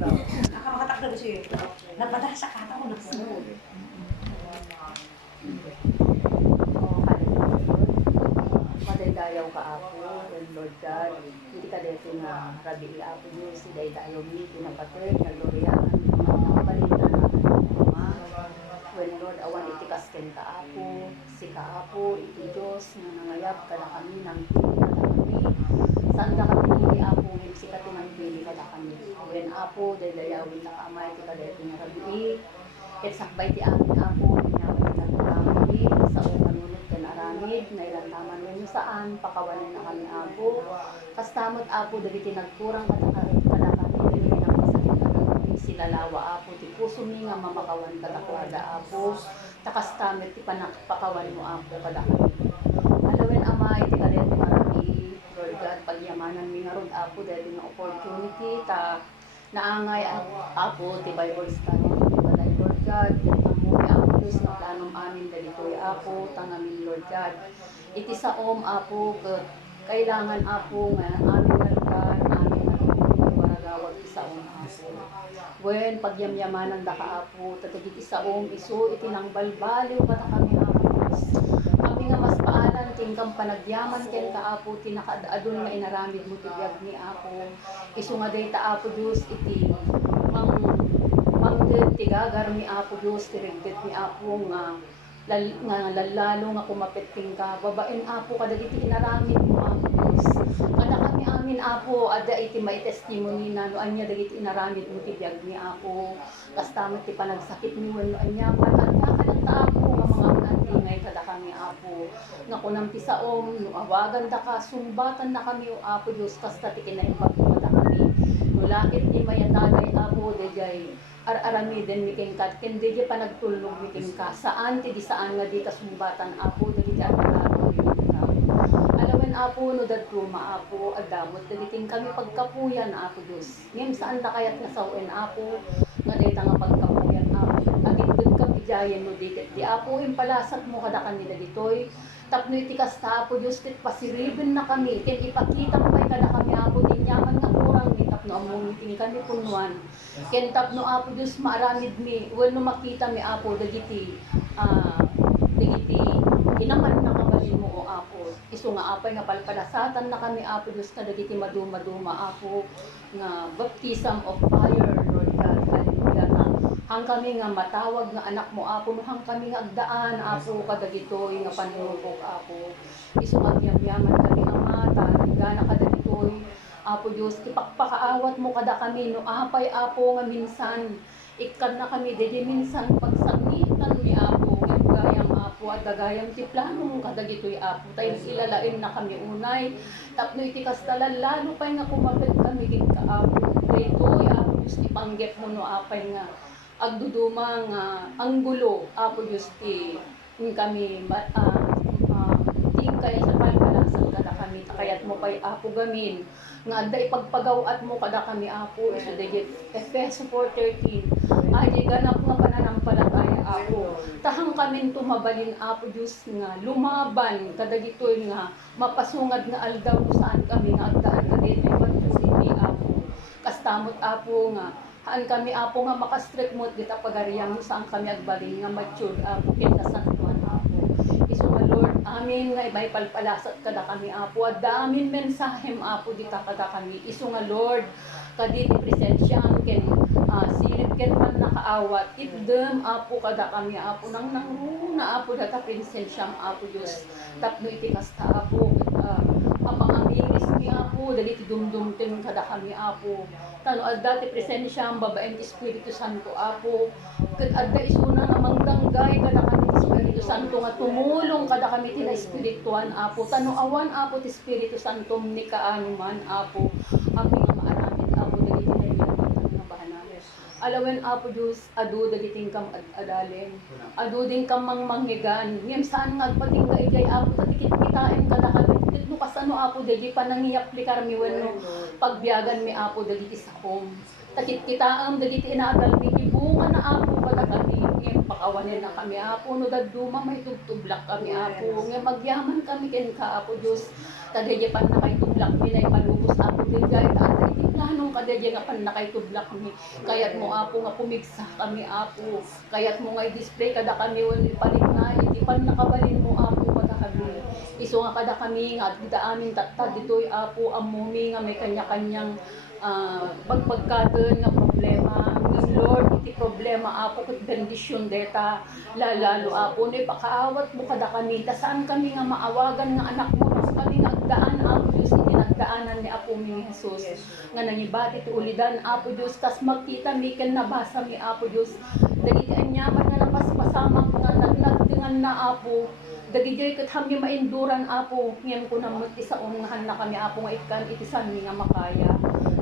Nakakamatakda ko siya. Napadala sa kata ko na po. Madaydayaw ka ako, and Lord God, hindi ka dito na rabi ako niyo, si daydayaw mi, pinapatay, na loriyaan, nakabalita na Ama. When Lord, awan itikas ken ka ako, si ka ako, iti Diyos, na nangayap ka na kami, nang pili ka na kami, saan ka kami hindi ako, si ka tinang pili ka na kami. When ako, daydayawin na ka ama, iti ka dito na rabi, et sakbay ti amin ako, pinyaman na kami, sa umanunod ka na aramid, na ilantaman mo saan, pakawanan na kami ako, kastamot ako, dagiti nagkurang katakarit kada kami, dagiti nagpasakit kada kami, silalawa ako, ti puso mi nga mamakawan katakwada ako, takastamit ti panakpakawan mo ako kada kami. Alawin ama, iti kalit marami, Lord God, pagyamanan mi nga rod ako, dahil nga opportunity, ta naangay ako, ti Bible study, Lord God, amoy ako Diyos na planong amin dalitoy ako, tangamin Lord God. Iti sa apo, kailangan ako nga amin nga lugar, amin nga lugar, waragawag ti sa apo. When pagyamyamanan da ka apo, tatagit sa iso, iti nang balbaliw pata kami apo Diyos. Kami nga mas paalan, tingkang panagyaman ken ka apo, tinakadaadon nga inaramid mo ti biyag ni apo. Iso nga dayta apo Diyos, iti tigagar mi apo Diyos, tirigget mi apo nga lalalo nga kumapitting ka, babain apo kadagiti inaramid mo apo Diyos. Kada kami amin apo, ada iti may testimony na no anya dagiti inaramid mo ti biyag mi apo. Kastamot ti panagsakit mi wenno anya panagka kadagta apo nga mga unantingay kada kami apo. Nga kunang ti saom, no awagan da ka, sumbatan na kami o apo Diyos, kasta ti kinaimbag kada kami. No lakit ti mayatagay apo, dejay aramiden mi ken kat ken di pa nagtulnog mi ken ka saan ti di saan nga di kasumbatan apo dagiti araro alawen apo no dadto maapo adamot dagiti kami pagkapuyan apo Dios ngem saan ta kayat nga sawen apo nga dayta nga pagkapuyan apo agitged ka pijayen no diket di apo impalasat mo kada kanila ditoy tapno iti kasta apo Dios ket pasiribin na kami ken ipakita mo kay kada kami apo ti nyaman nga kurang ni tapno among miting kami punwan ken tapno apo Dios maaramid mi wenno makita mi apo dagiti inaman na kabalin mo o apo isu nga apay nga palpalasatan na kami apo Dios kadagiti maduma-duma apo nga baptism of fire Lord God hallelujah hang kami nga matawag nga anak mo apo no hang kami nga agdaan apo kadagitoy nga panulog apo isu magyamyaman kami ama gana kadagitoy apo Diyos, ipakpakaawat mo kada kami, no apay apo nga minsan, ikan na kami, dedi minsan pagsangitan mi apo, gayang apo, at dagayang ti plano mo kada gito'y apo, tayo ilalain na kami unay, tapno iti kastalan, lalo pa'y nga kumapit kami, kita apo, dito'y apo Diyos, ipanggep mo no apay nga, agdudumang anggulo, apo Diyos, kami, kaya sa palpalasan kada kami, takayat mo pa'y apo gamin, nga adda ipagpagawat mo kada kami apo iso dayet Efeso 4:13 ay ganap nga pananampalataya apo tahang kami tumabalin apo Dios nga lumaban kadagitoy nga mapasungad nga aldaw saan kami nga agdaan kadito pagdisipli apo kastamot apo nga haan kami apo nga makastrek mo kita pagariam saan kami agbalin nga matured apo kita santuan apo iso nga Lord amin nga ibay palpalasat kada kami apo at damin mensahem apo dita kada kami iso nga Lord kaditi presensyang ken silip ken man nakaawat idem apo kada kami apo nang nangruna apo data presensyang apo Dios tapno iti kasta apo amangamiris mi apo dali ti dumdum ten kada kami apo tano adda ti presensyang babaeng Espiritu Santo apo ket adda isuna nga mangdanggay kada kami Espiritu Santo nga tumulong kada kami ti espirituan apo tano awan apo ti Espiritu Santo ni kaanuman apo kami nga maaramid apo dagiti nayamatan nga bahanan alawen apo Dios adu dagiting kam adalen adu din kam mangmanghigan ngem saan nga agpatingga ijay apo tatikit kitain kada kami no kasano apo dagi panangiyaplikar mi wenno pagbiyagan mi apo dagiti sakom takit kitaam dagiti inaadal mi bunga na apo kada kami pakawanin na kami apo no daduma may tugtublak kami apo nga magyaman kami ken ka apo Dios tadya pan na kay tublak mi nay palubos apo digay ta iti planong kadya nga pan nakaitudlak mi. Kayat mo apo nga pumigsa kami apo. Kayat mo nga i-display kada kami wala palit na iti pan nakabalin mo apo kada kami. Isu nga kada kami nga dita amin tattad ditoy apo amumi nga may kanya-kanyang pagpagkatan nga problema. Ng Lord iti problema apo ket bendisyon deta lalalo apo ni pakaawat mo kada kami ta saan kami nga maawagan nga anak mo tas kami nga agdaan apo Dios iti nagdaanan ni apo mi Jesus nga nangibati ti ulidan apo Dios tas magkita mi ken nabasa mi apo Dios dagiti anyaman nga napaspasamak nga nagnagtingan na apo dagiti ket hamyo mainduran apo ngem ko namot isaon nga na kami apo nga ikan iti sanmi nga makaya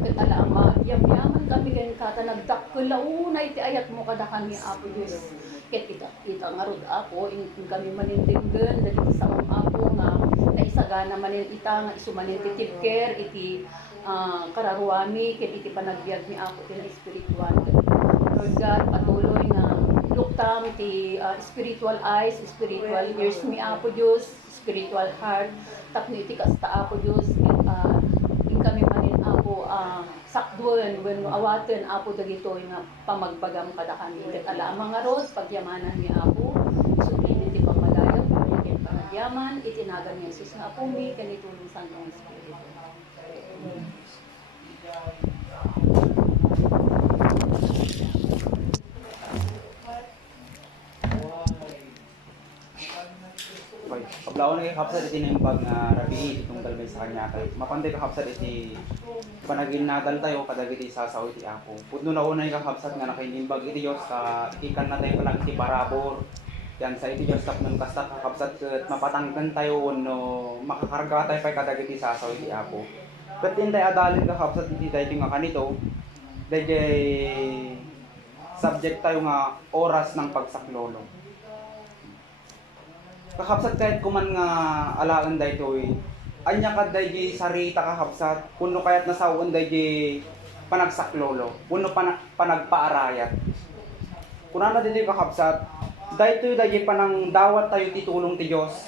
ket ala ama yaman kami ken kata nagdakkel launa iti ayat mo kada kami apo Dios ket kita nga rod apo in kami manintinggen dagiti saon apo nga naisagana manin ita nga isumanin ti care iti kararuami ket iti panagbiag ni apo ti spiritual Lord God patuloy nga luktam ti spiritual eyes spiritual ears mi apo Dios spiritual heart tapno iti kasta apo Dios in kami manin apo sakduan wenno awaten apo dagitoy nga pamagbagam kada kami ket ala mga ros pagyamanan ni apo supli iti pamalayo ket panagyaman itinagan ni Jesus nga apo mi kanitulong sa Santong Espiritu. Pablawan na kapsat iti naimbag nga rabi itong dalbay sa kanya kay mapanday ka kapsat iti panaginadal tayo kadagiti sasaw iti ako. Pudno na unay ka kapsat nga nakainimbag iti Dios ka ikan na tayo palag iti parabor. Yan sa iti Dios tapnon kasta ka kapsat ket mapatangken tayo no makakarga tayo pay kadagiti sasaw iti ako. Ket intay adalin ka kapsat iti daytoy nga kanito. Dayjay subject tayo nga oras ng pagsaklolo. Kakapsat kahit kuman nga alaan daytoy anya kad dayjay sarita kakapsat kuno kayat nasawon dayjay panagsaklolo kuno panagpaarayat kunana dayjay kakapsat daytoy dayjay panang dawat tayo ti tulong ti Dios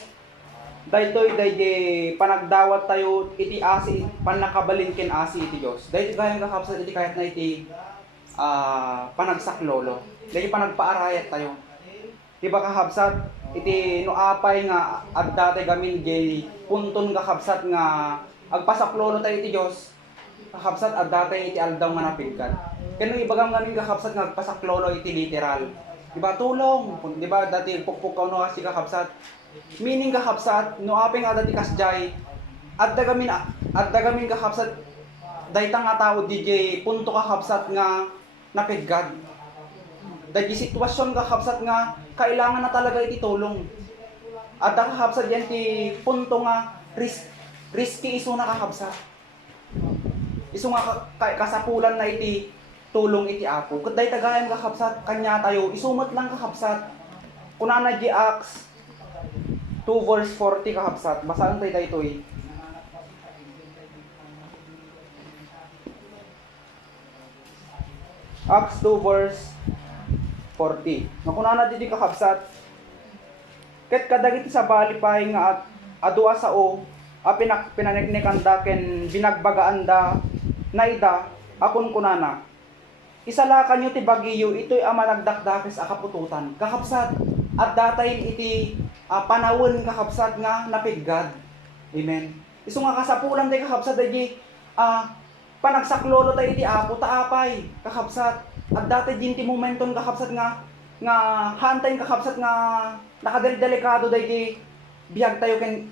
daytoy dayjay panagdawat tayo iti asi panakabalin ken asi iti Dios daytoy gayam kakapsat iti kayat na iti panagsaklolo dayjay panagpaarayat tayo diba kakapsat iti no apay nga agdatay gamin jay punton kakabsat nga agpasaklolo tayo iti Dios kakabsat agdatay iti aldaw nga napigkat kano ibagam gamin kakabsat nga agpasaklolo iti literal diba tulong diba dati pukpukaw no kasi kakabsat meaning kakabsat no apay nga dati kasjay adda gamin kakabsat dayta nga tao DJ punto kakabsat nga napigkat dahil sitwasyon kakabsat nga kailangan na talaga iti tulong. At kakabsat yan ti punto nga risky iso na kakabsat. Iso nga kasapulan na iti tulong iti Apo. Ket day tagayam kakabsat kanya tayo isumat lang kakabsat. Kunana di Acts 2 verse 40 kakabsat. Basahan tayo daytoy. Acts 2 verse 40. Makunana di kakabsat. Ket kadagiti sa balipay nga adua sao pinanagnikanda ken binagbagaan naida akon kunana. Isalakan nyo ti bagiyo ito'y amanagdakdakes akapututan. Kakabsat at datay iti panawon kakabsat nga napiggad. Amen. Isu nga kasapulan tayo kakabsat di panagsaklolo tayo iti Apo taapay kakabsat. At dati din ti momentum kakabsat nga hantay kakabsat nga nakadel-delikado dahi biyag tayo ken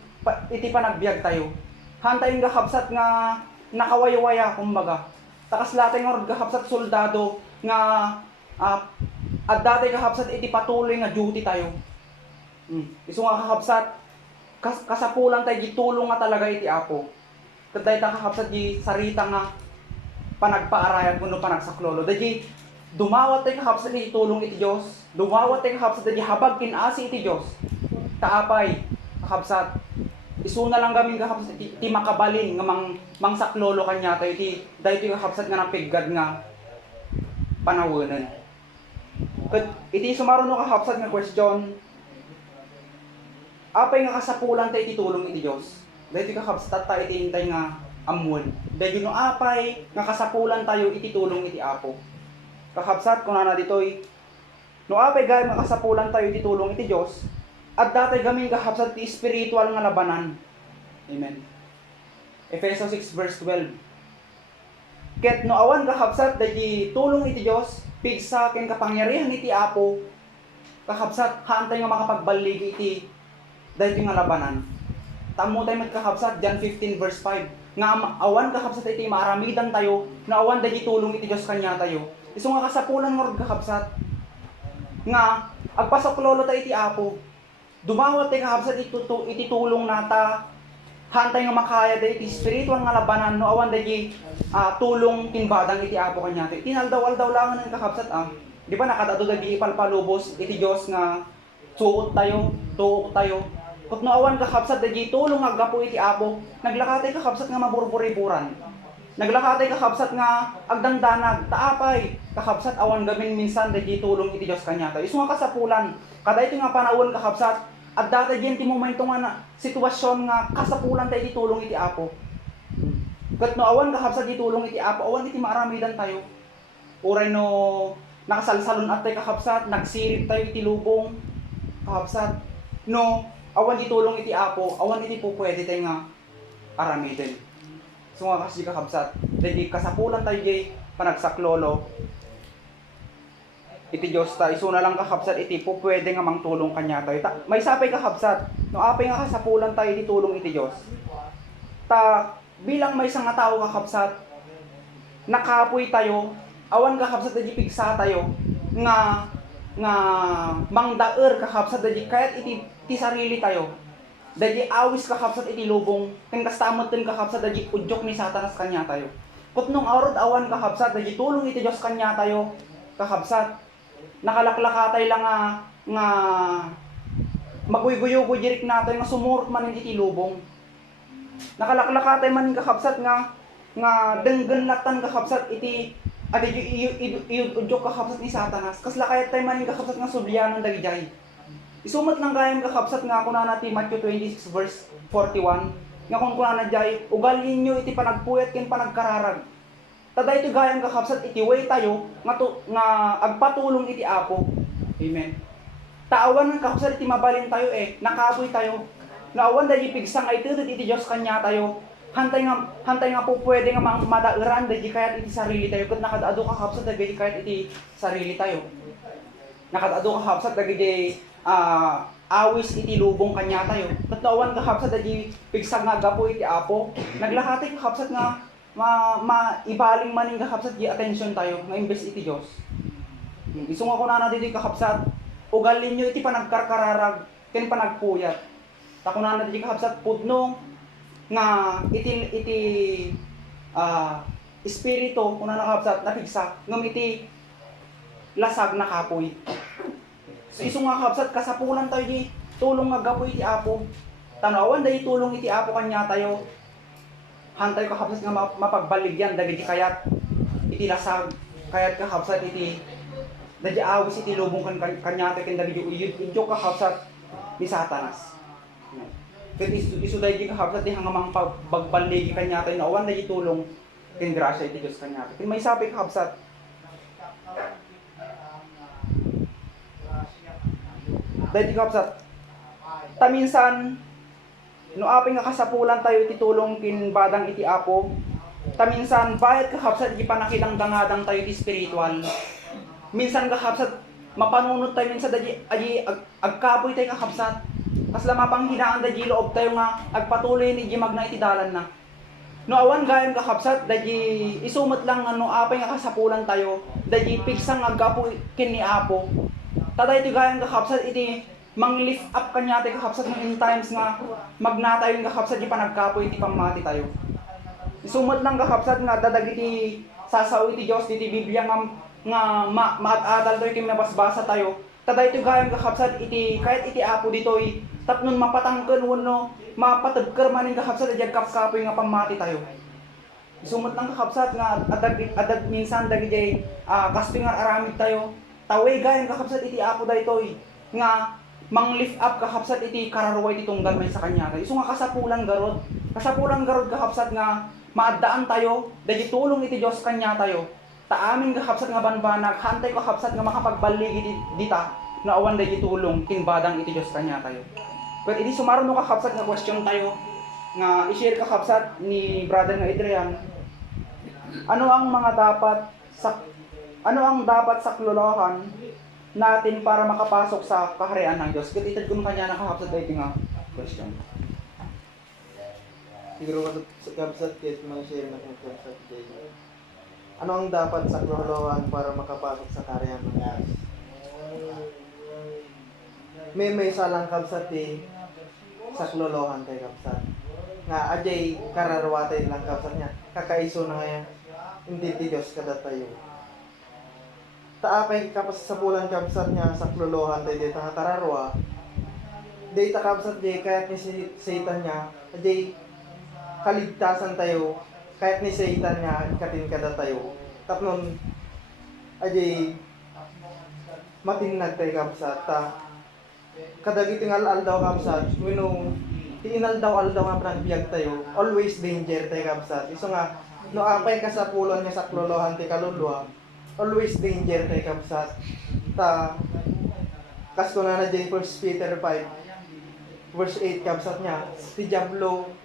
iti panagbiag tayo. Hantay kakabsat nga nakawaya-waya kumbaga. Takas latay nga rod kakabsat soldado nga at dati kakabsat iti patuloy nga duty tayo. Isu nga kakabsat kasapulan tayo gitulong nga talaga iti Apo. Ket dayta kakabsat di sarita nga panagpaarayan kuno panagsaklolo. Dahi dumawat tayo kakabsat iti tulong iti Dios. Dumawat tayo kakabsat iti habag kinasi iti Dios. Taapay kakabsat. Isuna lang gamin kakabsat iti makabalin nga mangsaklolo kanya tayo iti daytoy kakabsat nga napiggad nga panawonen. Ket iti sumaruno kakabsat nga question. Apay nga kasapulan tayo iti tulong iti Dios. Daytoy kakabsat tayo iti hintay nga amwon. Dahil no apay nga kasapulan tayo iti tulong iti Apo. Kakabsat kuna na ditoy no apay gayam nga kasapulan tayo iti tulong iti Dios at datay gamin kakabsat ti spiritual nga labanan. Amen. Efeso 6 verse 12. Ket no awan kakabsat dahil tulong iti Dios pigsa ken kapangyarihan iti Apo kakabsat haantay nga makapagbaligi iti dahil nga labanan. Tamo tayo magkakabsat John 15 verse 5 nga awan kakabsat iti maaramidan tayo na awan dahil tulong iti Dios kanya tayo. Isu nga kasapulan nga kakabsat nga agpasok lolo tayo iti Apo. Dumawat tayo kakabsat iti tulong nata hantay nga makaya dahil iti spiritual nga labanan no awan dahil tulong tinbadang iti Apo kanya tayo. Tinaldaw-aldaw lang ng kakabsat di ba nakadado dahil ipalpalubos iti Dios nga tuot tayo. Kut no awan kakabsat dahil tulong aggapo iti Apo, naglakatay kakabsat nga maburburiburan. Naglakatay kakabsat nga agdandanag, taapay, kakabsat awan gamin minsan dahil tulong iti Dios kanya tayo. Isu nga kasapulan, kada ito nga panahon kakabsat, at dati din ti momento nga na sitwasyon nga kasapulan tayo iti tulong iti Apo. Kut no awan kakabsat iti tulong iti Apo, awan iti maaramidan tayo. Uray no nakasalsalon at tayo kakabsat, nagsirip tayo iti lubong, kakabsat. No, awan itulong iti Apo, awan iti po pwede tayo nga aramidin. So nga kasi kakabsat, dahil kasapulan tayo jay panagsaklolo, iti Diyos ta, iso na lang kakabsat, iti po pwede nga mangtulong kanya tayo. May sapay kakabsat, no apay nga kasapulan tayo iti tulong iti Diyos. Bilang may isang nga tao kakabsat, nakapoy tayo, awan kakabsat dahil pigsa tayo, nga mangdaer kakabsat dahil kahit iti sarili tayo dahil awis kakabsat iti lubong ken kastamot ten kakabsat dahil udyok ni Satanas kanya tayo kutnong arod awan kakabsat dahil tulong iti Dios kanya tayo kakabsat nakalaklakatay lang nga maguyguyo-guy jirik nato nga sumurot man iti lubong nakalaklakatay man kakabsat nga denggen latan kakabsat iti adi iudyok kakabsat ni Satanas. Kasla kayat tayo maning kakabsat nga sublianan dagijay. Isumat lang kayang kakabsat nga kuna natin Matthew 26 verse 41. Nga kung kuna na jay, ugalin nyo iti panagpuyat ken panagkararag. Tada ito gayang kakabsat iti way tayo nga agpatulong iti Apo. Amen. Taawan ng kakabsat iti mabalin tayo nakaboy tayo. Naawan dahil pigsang ay tutut iti Diyos kanya tayo. Hantay nga po pwede nga madairan dahil kahit iti sarili tayo. Kat nakadaado kakabsat dahil kahit iti sarili tayo. Nakadaado kakabsat dahil awis iti lubong kanya tayo. Kat naawan kakabsat dahil pigsang nga gapo iti Apo. Naglakatay kakabsat nga maibaling maning kakabsat di atensyon tayo nga imbes iti Diyos. Isu nga ko na dito kakabsat. Ugalin nyo iti panagkarkararag ken panagpuyat. Tako na dito kakabsat pudno nga iti espiritu kung na nakabsat napigsa ngam iti lasag na kapoy. So isu nga kabsat kasapulan tayo di tulong nga gapoy iti Apo. Tanawan dahil tulong iti Apo kanya tayo. Hantay kakabsat nga mapagbaligyan dagiti kayat iti lasag kayat kakabsat iti dagiti awis iti lubong kanya tayo ken dagiti uyod kakabsat ni Satanas. Ket isu dahil kakabsat di hangamang pagbaligi kanya tayo na awan dahil tulong ken grasya iti Diyos kanya tayo. May sapi kakabsat. Dahil kakabsat. Taminsan no aping nga kasapulan tayo iti tulong kin badang iti Apo. Taminsan bayat kakabsat iti panakilangdangadang tayo iti spiritual. Minsan kakabsat mapanunot tayo minsan dahil agkapoy tayo kakabsat. Kasla mapanghinaan dahil loob tayo nga agpatuloy ni Jimag na itidalan na. No awan gayam kakabsat dahil isumot lang ano apay nga kasapulan tayo dahil pigsang aggapo kin ni Apo. Tada iti gayam kakabsat iti mang-lift up kanya tayo kakabsat ng in times nga magnatayo yung kakabsat di panagkapo iti pamati tayo. Isumot lang kakabsat nga dadag iti sasaw iti Diyos iti Biblia nga maat-adal tayo kim nabasbasa tayo. Tada ito gayam kakabsat iti kahit iti Apo ditoy tapnon mapatangken wenno mapatebker maning kakabsat dayag kapkapoy nga pamati tayo. Isumot lang kakabsat nga adag minsan dagiti kaspingar aramid tayo. Taway gayam kakabsat iti Apo daytoy nga mang-lift up kakabsat iti kararway iti tunggal may sa kanya tayo. Isu nga kasapulan garod kakabsat nga Maadaan tayo, dahil tulong iti Diyos kanya tayo. Ta amin kakabsat nga banbanag, hantay ko kakabsat nga makapagbaligi dita, na awan dahil tulong, tingbadang iti Diyos kanya tayo. Pero iti sumaron no kakabsat nga question tayo, nga i-share kakabsat ni brother nga Adrian, ano ang dapat saklolohan natin para makapasok sa kaharian ng Diyos? Kititad ko kanya nakakabsat dahil nga question. Siguro sa kabsat case, mga share na kung kabsat case. Ano ang dapat sa klolohan para makapasok sa karyan ng Diyos? May salang kabsat sa klolohan tayo kabsat. Nga ajay kararwatay lang kabsat niya. Kakaiso na ngayon, hindi ti Diyos kada tayo. Taapay kapas sa bulan kabsat niya sa klolohan tayo dito nga kararwa. Data kabsat di kahit ni Satan niya, ajay kaligtasan tayo kahit ni Satan niya katin kada tayo. Tapnon ajay matinag tayo kabsat ta kadagiti tingal daw kabsat wino tiinal daw nga panagbiag tayo always danger tayo kabsat. Iso nga no apay ka sa pulon niya sa klolohan ti kaluluwa always danger tayo kabsat ta kasko na jay 1 Peter 5 verse 8 kabsat niya si Diablo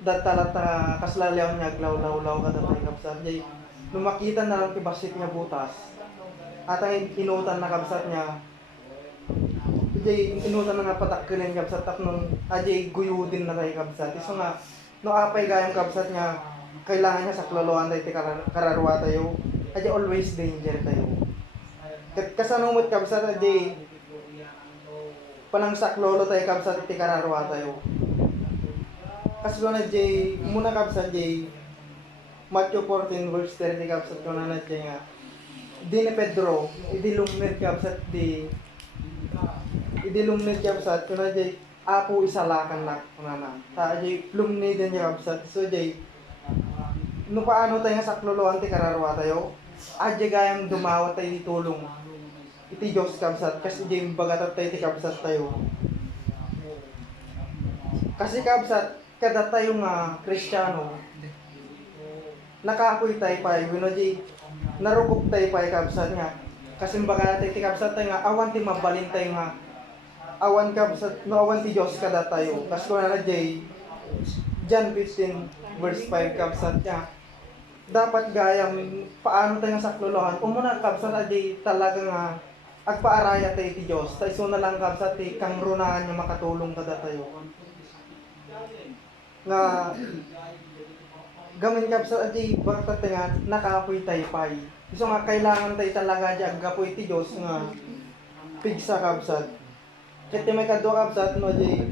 datalata kaslalaw niya glaw-law kada tayo kabsat jay lumakita na lang kibasit niya butas at ang inutan na kabsat niya jay inutan na nga patakilin kabsat tapnon ajay guyudin na tayo kabsat. Iso nga no apay gayang kabsat niya kailangan niya sa klolohan tayo ti kararwa tayo ajay always danger tayo kasanumot kabsat ajay panang saklolo tayo kabsat ti kararwa tayo. Kasi ko na jay, muna kabsat jay, Matthew 14 verse 30 kabsat ko na jay nga, di ni Pedro, idilumnid kabsat kabsat ko na jay, apo isalakan na ko na. Ta jay, lumnid din niya kabsat, so jay, no paano tayo nga saklolohan ti kararwa tayo, adya gayang dumawat tayo di tulong, iti Diyos kabsat, kasi jay bagatat tayo ti kabsat tayo. Kasi kabsat, kada tayo nga Kristiyano, nakaapoy tayo pa, winoji, narukop tayo pa kabsat nga. Kasi baga tayo ti kabsat tayo nga, awan ti mabalin tayo nga, awan kabsat, no awan ti Diyos kada tayo. Kasi kung na jay, John 15 verse 5 kabsat niya, dapat gayang paano tayo nga saklolohan, umuna kabsat ajay talaga nga, agpaaraya tayo ti Diyos, tayo so na lang kabsat ti kang runaan niya makatulong kada tayo. Nga gamin kabsat adi bakit nga nakaapoy tayo pay. So nga kailangan tayo talaga di agapoy ti Diyos nga pigsa kabsat. Kaya may kadwa kabsat no di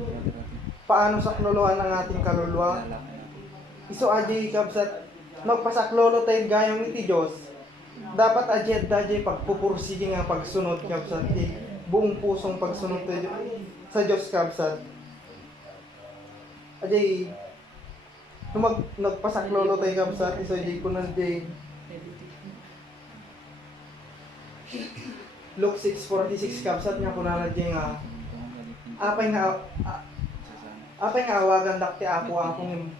paano saklolohan ang ating kaluluwa. Iso adi kabsat magpasaklolo tayo gayong iti Diyos. Dapat adi pagpupursige nga pagsunod kabsat ti buong pusong pagsunod tayo sa Diyos kabsat. Ajay, nagpasaklolo tayo kabsat, iso ajay ko na ajay Luke 6:46 kabsat niya ko na ajay nga apay nga awagan dakti ako akong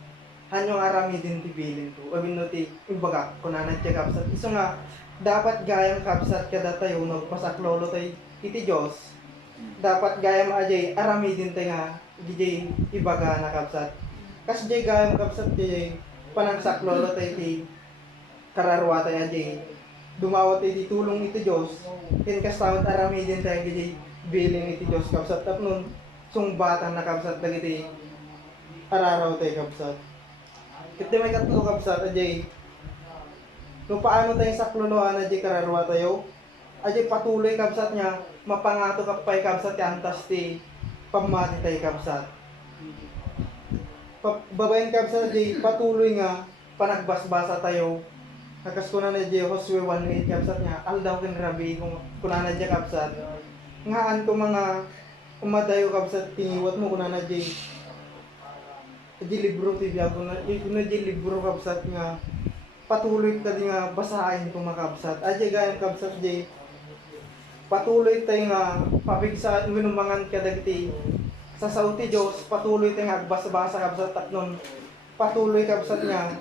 hanyong arami din ti bilin ko o binuti imbaga ko na ajay kabsat. Iso nga dapat gayang kabsat kada tayo nagpasaklolo tayo iti Diyos. Dapat gayam ajay arami din tayo nga DJ ibaga na kabsat. Kasi jay gayam kabsat jay panang saklolo tayo ti kararwa tayo jay dumawat tayo ti tulong iti Diyos. Tin kasawat arami din tayo jay bilin iti Diyos kabsat. Tapnon sungbatan na kabsat dagiti araraw tayo kabsat. Iti may katlo kabsat ajay no paano tayo saklolohan ajay kararwa tayo. Ajay patuloy kabsat niya mapangato kapay kabsat ti antas ti pamati tayo kabsat. Babayin kabsat di patuloy nga panagbasbasa tayo. Nakaskuna na di Josue 1:8 kabsat niya. Aldaw kin rabi kung kunana di kabsat. Ngaan ko mga umadayo kabsat tiniwat mo kunana di libro ti biya ko na di libro kabsat nga patuloy ka di nga basahin ko makabsat. Adya gayang kabsat di patuloy tayo nga pabigsa minumangan kadagti sa sauti Diyos, patuloy tayo nga agbasa-basa kabsat tapnon patuloy kabsat nga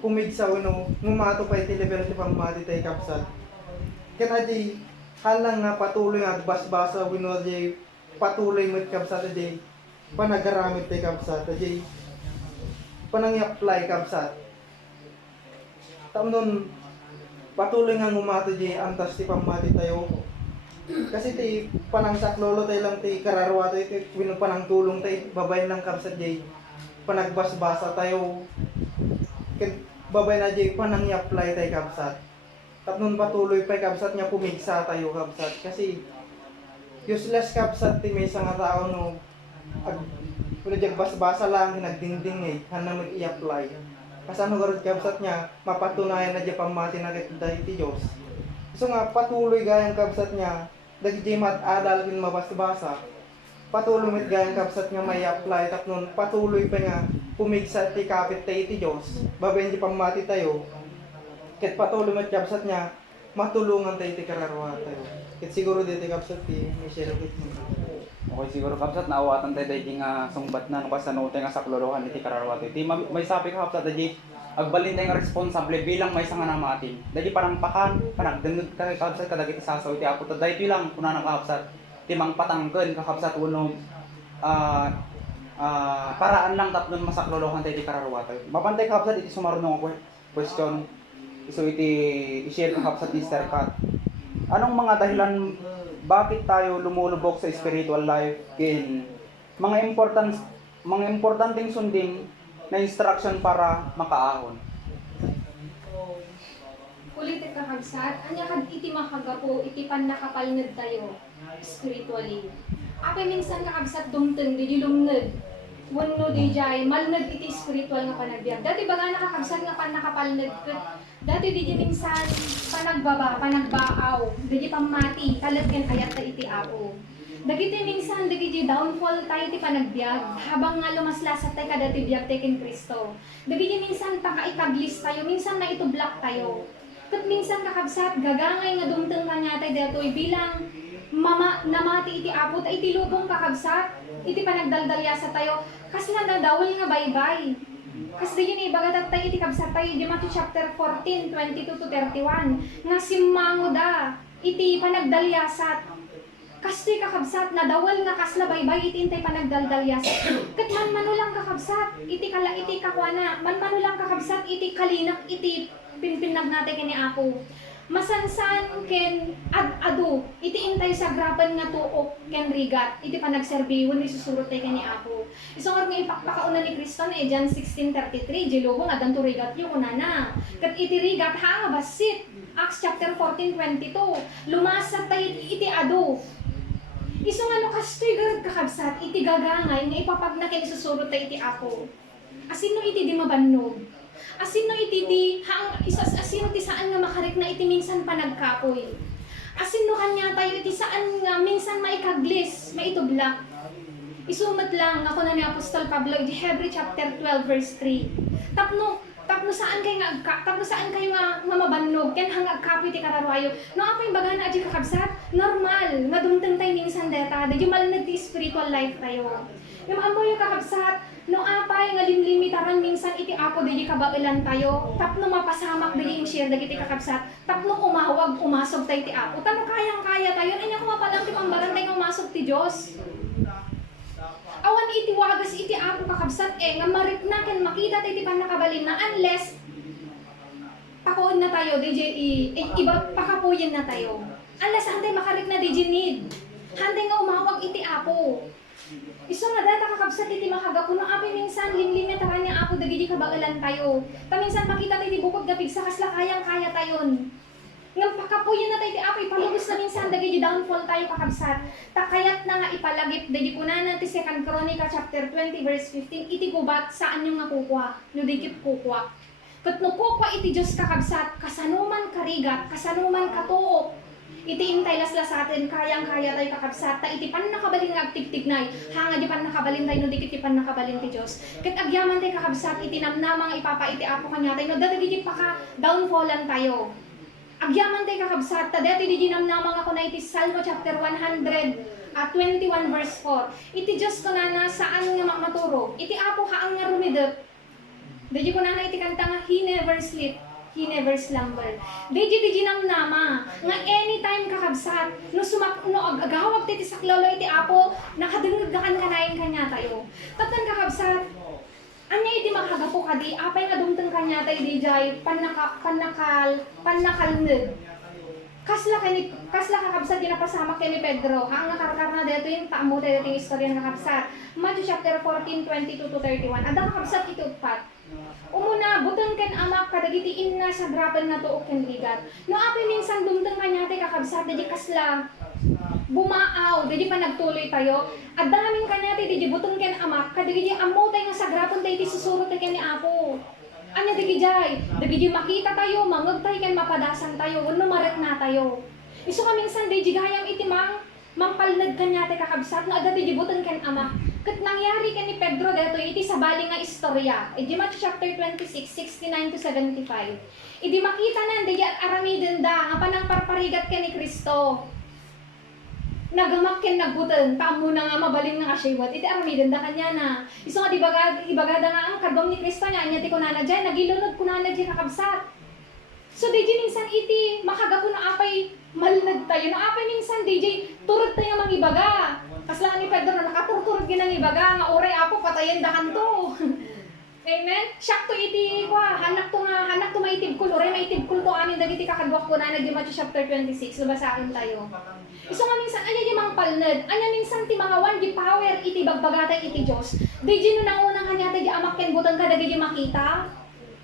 pumigsa uno ngumato pa iti level ti pamati tay kapsat. Ken aji halang nga patuloy nga basbasa wino aji patuloy met kapsat aji panagaramit tay kapsat aji panang-apply kapsat. Tamnon patuloy nga ngumato aji antas ti pamati tayo. Kasi ti panang saklolo tay lang ti kararwa tay ti wino panang tulong tay babayan lang kapsat aji panagbasbasa tayo. Ken babay na jay panang i-apply tayo kapsat. Tapnon patuloy pa kapsat nga pumigsa tayo kapsat. Kasi useless kapsat ti may nga tao no kung basbasa lang hinagdingding eh hanang mag-i-apply. Kasi ano garod kapsat niya mapatunayan na jay pamati na dahil ti Diyos. So nga patuloy gayang kapsat niya dagi jay mat-adal kin mabasbasa. Patuloy mit gayang kapsat nga may apply tapnon patuloy pa nga pumigsa ti kapit tayo ti Diyos, babayin ti pamati tayo, ket patuloy mat kapsat niya, matulungan tayo ti kararwa tayo. Ket siguro dito kapsat ti Michelle kit mo. Okay, siguro kapsat naawatan tayo dahil nga sungbat na nukas ano tayo nga saklolohan iti kararwa tayo. Ti may sabi ka kapsat dahil agbalin tayo nga responsable bilang may sanga namatin. Dahil parang pakan, panagdunod ka kapsat kadagit sasaw iti apo ta dahil lang kuna na kapsat. Ti mang patangken kakapsat uno paraan lang tapnon masaklolohan tayo di kararwa tayo. Mapantay kapsat iti sumarunong ako question. So i-share ka kapsat ni Sir Kat. Anong mga dahilan bakit tayo lumulubog sa spiritual life kin mga importanteng sunding na instruction para makaahon? Kulit ka kabsat, anya kad iti makagapo, iti pan nakapalned tayo spiritually. Apay minsan kakabsat dumteng, di lumned. Wano di jay, malned iti spiritual nga panagbiag. Dati baga nakakabsat nga pan nakapalned. Dati di minsan panagbaaw, di pamati, talagyan ayat ta iti apo. Dagiti minsan dagiti downfall tayo ti panagbiag habang nga lumaslasat tayo kada ti biag tayo ken Kristo. Dagiti minsan pakaikaglis tayo, minsan na itublak tayo. Kat minsan kakabsat gagangay nga dumteng kanya tayo datoy bilang namati iti apo ta iti lubong kakabsat iti panagdaldalya sa tayo kasi nadawal nga baybay. Kasi yun bagatat tayo iti kabsat tayo di Matthew chapter 14, 22 to 31 nga simmango da iti panagdalyasat. Kasi kakabsat nadawal nga kasla baybay iti intay panagdaldalyasat. Kat manmanulang kakabsat iti kakwana manmanulang kakabsat iti kalinak iti pinpinag natin kini ako. Masansan ken adu iti intay sa grapan nga tuok ken rigat iti panagserbiwon ni susurot tay kani ako. Isong nga ipakpakauna ni Kristo na John 16:33 jilubong adan to rigat yu kunana. Ket iti rigat ha nga basit Acts chapter 14:22 lumasat tay iti adu. Isong ano kastoy garad kakabsat iti gagangay nga ipapagna ken susurot tay iti ako. Asino iti di mabannog? Asino iti di asino ti saan nga makarik na iti minsan panagkapoy. Asino kanya tayo iti saan nga minsan maikaglis, maitublak. Isumat lang ako na ni Apostol Pablo iti Hebrew chapter 12 verse 3. Tapno saan kayo nga mabannog ken hang agkapoy ti kararwayo. No apay bagana adji kakabsat, normal nga dumteng tayo minsan deta, dadyo malned ti spiritual life tayo. Yung amoy kakabsat, no apay nga limlimitaran minsan iti apo dili kabailan tayo tapno mapasamak dili yung share dagiti kakabsat tapno umawag umasog tayo ti apo tano kayang-kaya tayo anya ko mapalang ti pambaran tayo umasog ti Dios awan iti wagas iti apo kakabsat nga marikna ken makita tayo ti panakabalin na unless pakuon na tayo DJ iba pakapuyin na tayo unless hantay makarik na DJ need hantay nga umawag iti apo. Iso nga data kakabsat iti makaga kuno apay minsan limlimit ta kanya apo dagiti kabagalan tayo. Ta minsan makita tayo ti bukod gapig sa kasla kayang-kaya tayon. Ngam pakapuyen na tayo ti apo ipalubos na minsan dagiti downfall tayo kakabsat. Ta kayat na nga ipalagip dagiti kunanan ti 2 Chronica chapter 20 verse 15 iti gubat saan yung nga kukwa no dikit kukwa. Ket no kukwa iti Dios kakabsat kasanuman karigat kasanuman katuop iti intay laslas atin kayang-kaya tayo kakabsat ta iti pan nakabalin nga agtigtignay hanga di pan nakabalin tayo no dikit ti pan nakabalin ti Dios ket agyaman tayo kakabsat iti namnamang ipapaiti apo kanya tayo no dagiti paka downfallan tayo agyaman tayo kakabsat ta dati di namnamang ako na iti Salmo chapter 121 verse 4 iti Dios ko na saan nga maturo iti apo haang nga rumidep Deji ko na iti kanta nga, he never sleep, he never slumber. Deji namnama, nga anytime kakabsat, no agawag ti saklolo iti apo, nakadungag kan kanayin kanya tayo. Tatan kakabsat, anya iti makagapo kadi, apay nga dumteng kanya tayo di jay, panakalneg. Kasla kakabsat ginapasama kay ni Pedro. Ang nakarkar na dito yung taamo tayo yung istorya ng kakabsat. Matthew chapter 14, 22 to 31. Ada kakabsat iti upat. Umuna, butang ken amak kadagiti inna sa grapan na tuok ken ligat. No api minsan dumteng kanya tayo kakabsat, di kasla bumaaw, di pa nagtuloy tayo. At daming kanya tayo, di butang ken amak, kadagiti amo tayo nga sa grapan tayo, di susurot tayo ken ni Apo. Anya digi jay, digi makita tayo, mangag tayo kan mapadasan tayo, uno maret na tayo. Isu ka minsan digi gayam itimang mangpalnad kanya te kakabsat no ada digi buton kan ama. Ket nangyari kan ni Pedro dito iti sa bali nga istorya. Iti Matthew chapter 26, 69 to 75. Idi makita nan digi at aramiden da nga panang parparigat ken ni Kristo. Nagamak ken nagbutan, tamo na nga mabaling nga asyewat, iti aramiden da kanya na. Iso nga ibagada nga ang kadong ni Kristo niya, anya ti kunana dyan, nagilunod kunana dyan kakabsat. So DJ minsan iti makagapo na apay malnag tayo, na apay minsan DJ turod tayo mang ibaga. Kasla ni Pedro nakaturturod ginang ibaga, nga oray apo patayen da kanto. Amen. Sakto iti kwa hanak to maitib kul oray maitib kul to amin dagiti kakadwak ko na di Matthew chapter 26 lubasaon tayo. Iso nga minsan anya di mang palned, anya minsan ti mga one di power iti bagbagatay iti Dios. Di no nangunang kanya ti amak ken butang kadagiti makita,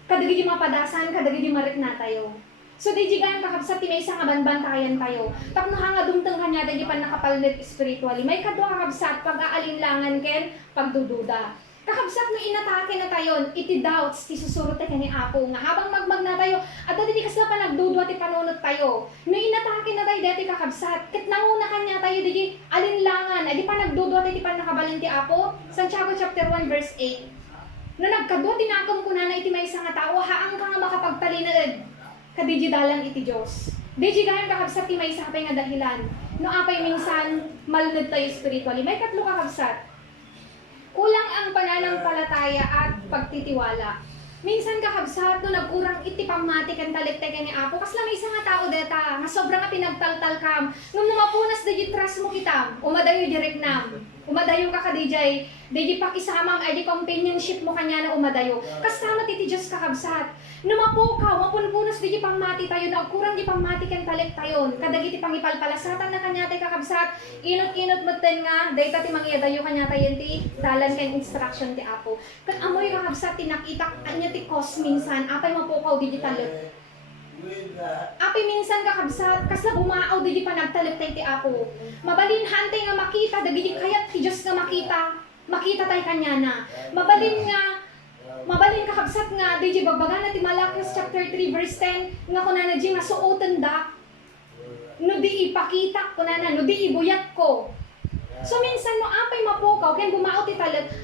kadagiti mapadasan, kadagiti marit na tayo. So di gan kakabsat ti maysa nga banbantayan tayo. Tapno hanga dumteng kanya di pan nakapalned spiritually. May kadwa kakabsat pag-aalinlangan ken pagdududa. Kakabsat no inatake na tayo, iti doubts, ti susurot tayo ni Apo, nga habang magmag na tayo, at dati kasla pa nagdudwa ti panunot tayo. No inatake na tayo dati kakabsat, kat nanguna kanya tayo, di alinlangan, ay di pa nagdudwa tayo, di pa nakabalin ti Apo. Santiago chapter 1 verse 8. No nagkadwa, tinakam ko na iti may isang tao, haang ka nga makapagtalinaed, kadijidalan iti Diyos. Di gahan kakabsat ti may isang nga dahilan. No apay minsan, malunod tayo spiritually. May katlo kakabsat. Kulang ang pananampalataya at pagtitiwala. Minsan kakabsat no nagkurang iti pamati kan taliktekan ni Apo. Kasla may isa nga tao deta nga sobrang nga pinagtaltal kam. Nung mapunas da trust mo kitam, umadayo direct nam. Umadayo ka kadijay, di pakisamang ay di companionship mo kanya na umadayo. Kasama ti Diyos kakabsat. Numapukaw, mapunpunas di pangmati tayo, na kurang di pangmati kan talik tayon. Kadagiti pangipalpalasatan na kanya tayo kakabsat, inot-inot maten nga, dahil ti mangyadayo kanya tayo ti dalan kan instruction ti Apo. Kat amoy kakabsat, tinakita kanya ti cause minsan, apay mapukaw di talik. Apay minsan kakabsat, kasla bumaaw di panagtalik tayo ti Apo. Mabalinhan tayo nga makita, dagiti kayat ti Diyos nga makita tayo kanya na. Mabalin kakabsat nga, di bagbaga na ti Malakias chapter 3 verse 10, nga kunana di nga suoten da, no di ipakita, kunana, no di ibuyat ko. So minsan no apay mapukaw, kaya bumao ti talit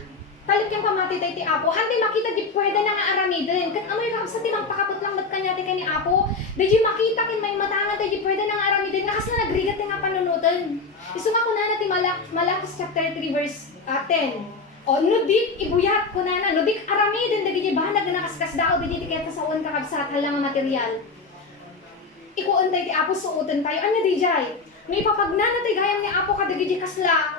yung pamati tayo ti Apo, handi makita di pwede na nga aramidin, kat amoy kakabsat ti magpakapot lang mat kanya ti kani Apo, di makita kin may matanga di pwede na nga aramidin, nga kasi nagrigat nga panunutan. Iso nga kunana ti Malakias chapter 3 verse 10, o nudik ibuyat ko na nudik aramidin dagiti bahanag na nakaskas dao dagiti ket saon kakabsat halang material. Ikuon tayo ti Apo suoten tayo anya dijay. May papagnana tayo gayam ni Apo kadagiti kasla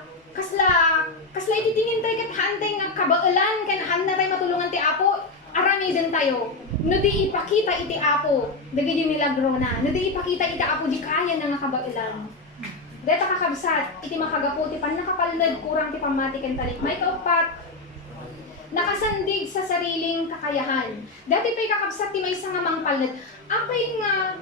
ititingin tayo ket hantay nga kabailan ken handa tayo matulungan ti Apo aramidin tayo. No di ipakita iti Apo dagiti milagro na. No di ipakita iti Apo di kaya na nga kabailan. Deta kakabsat, iti makagapo ti pan nakapalned kurang ti pamati ken talik. May kaupat, nakasandig sa sariling kakayahan. Dati pa'y kakabsat ti may isa nga mangpalned. Apay nga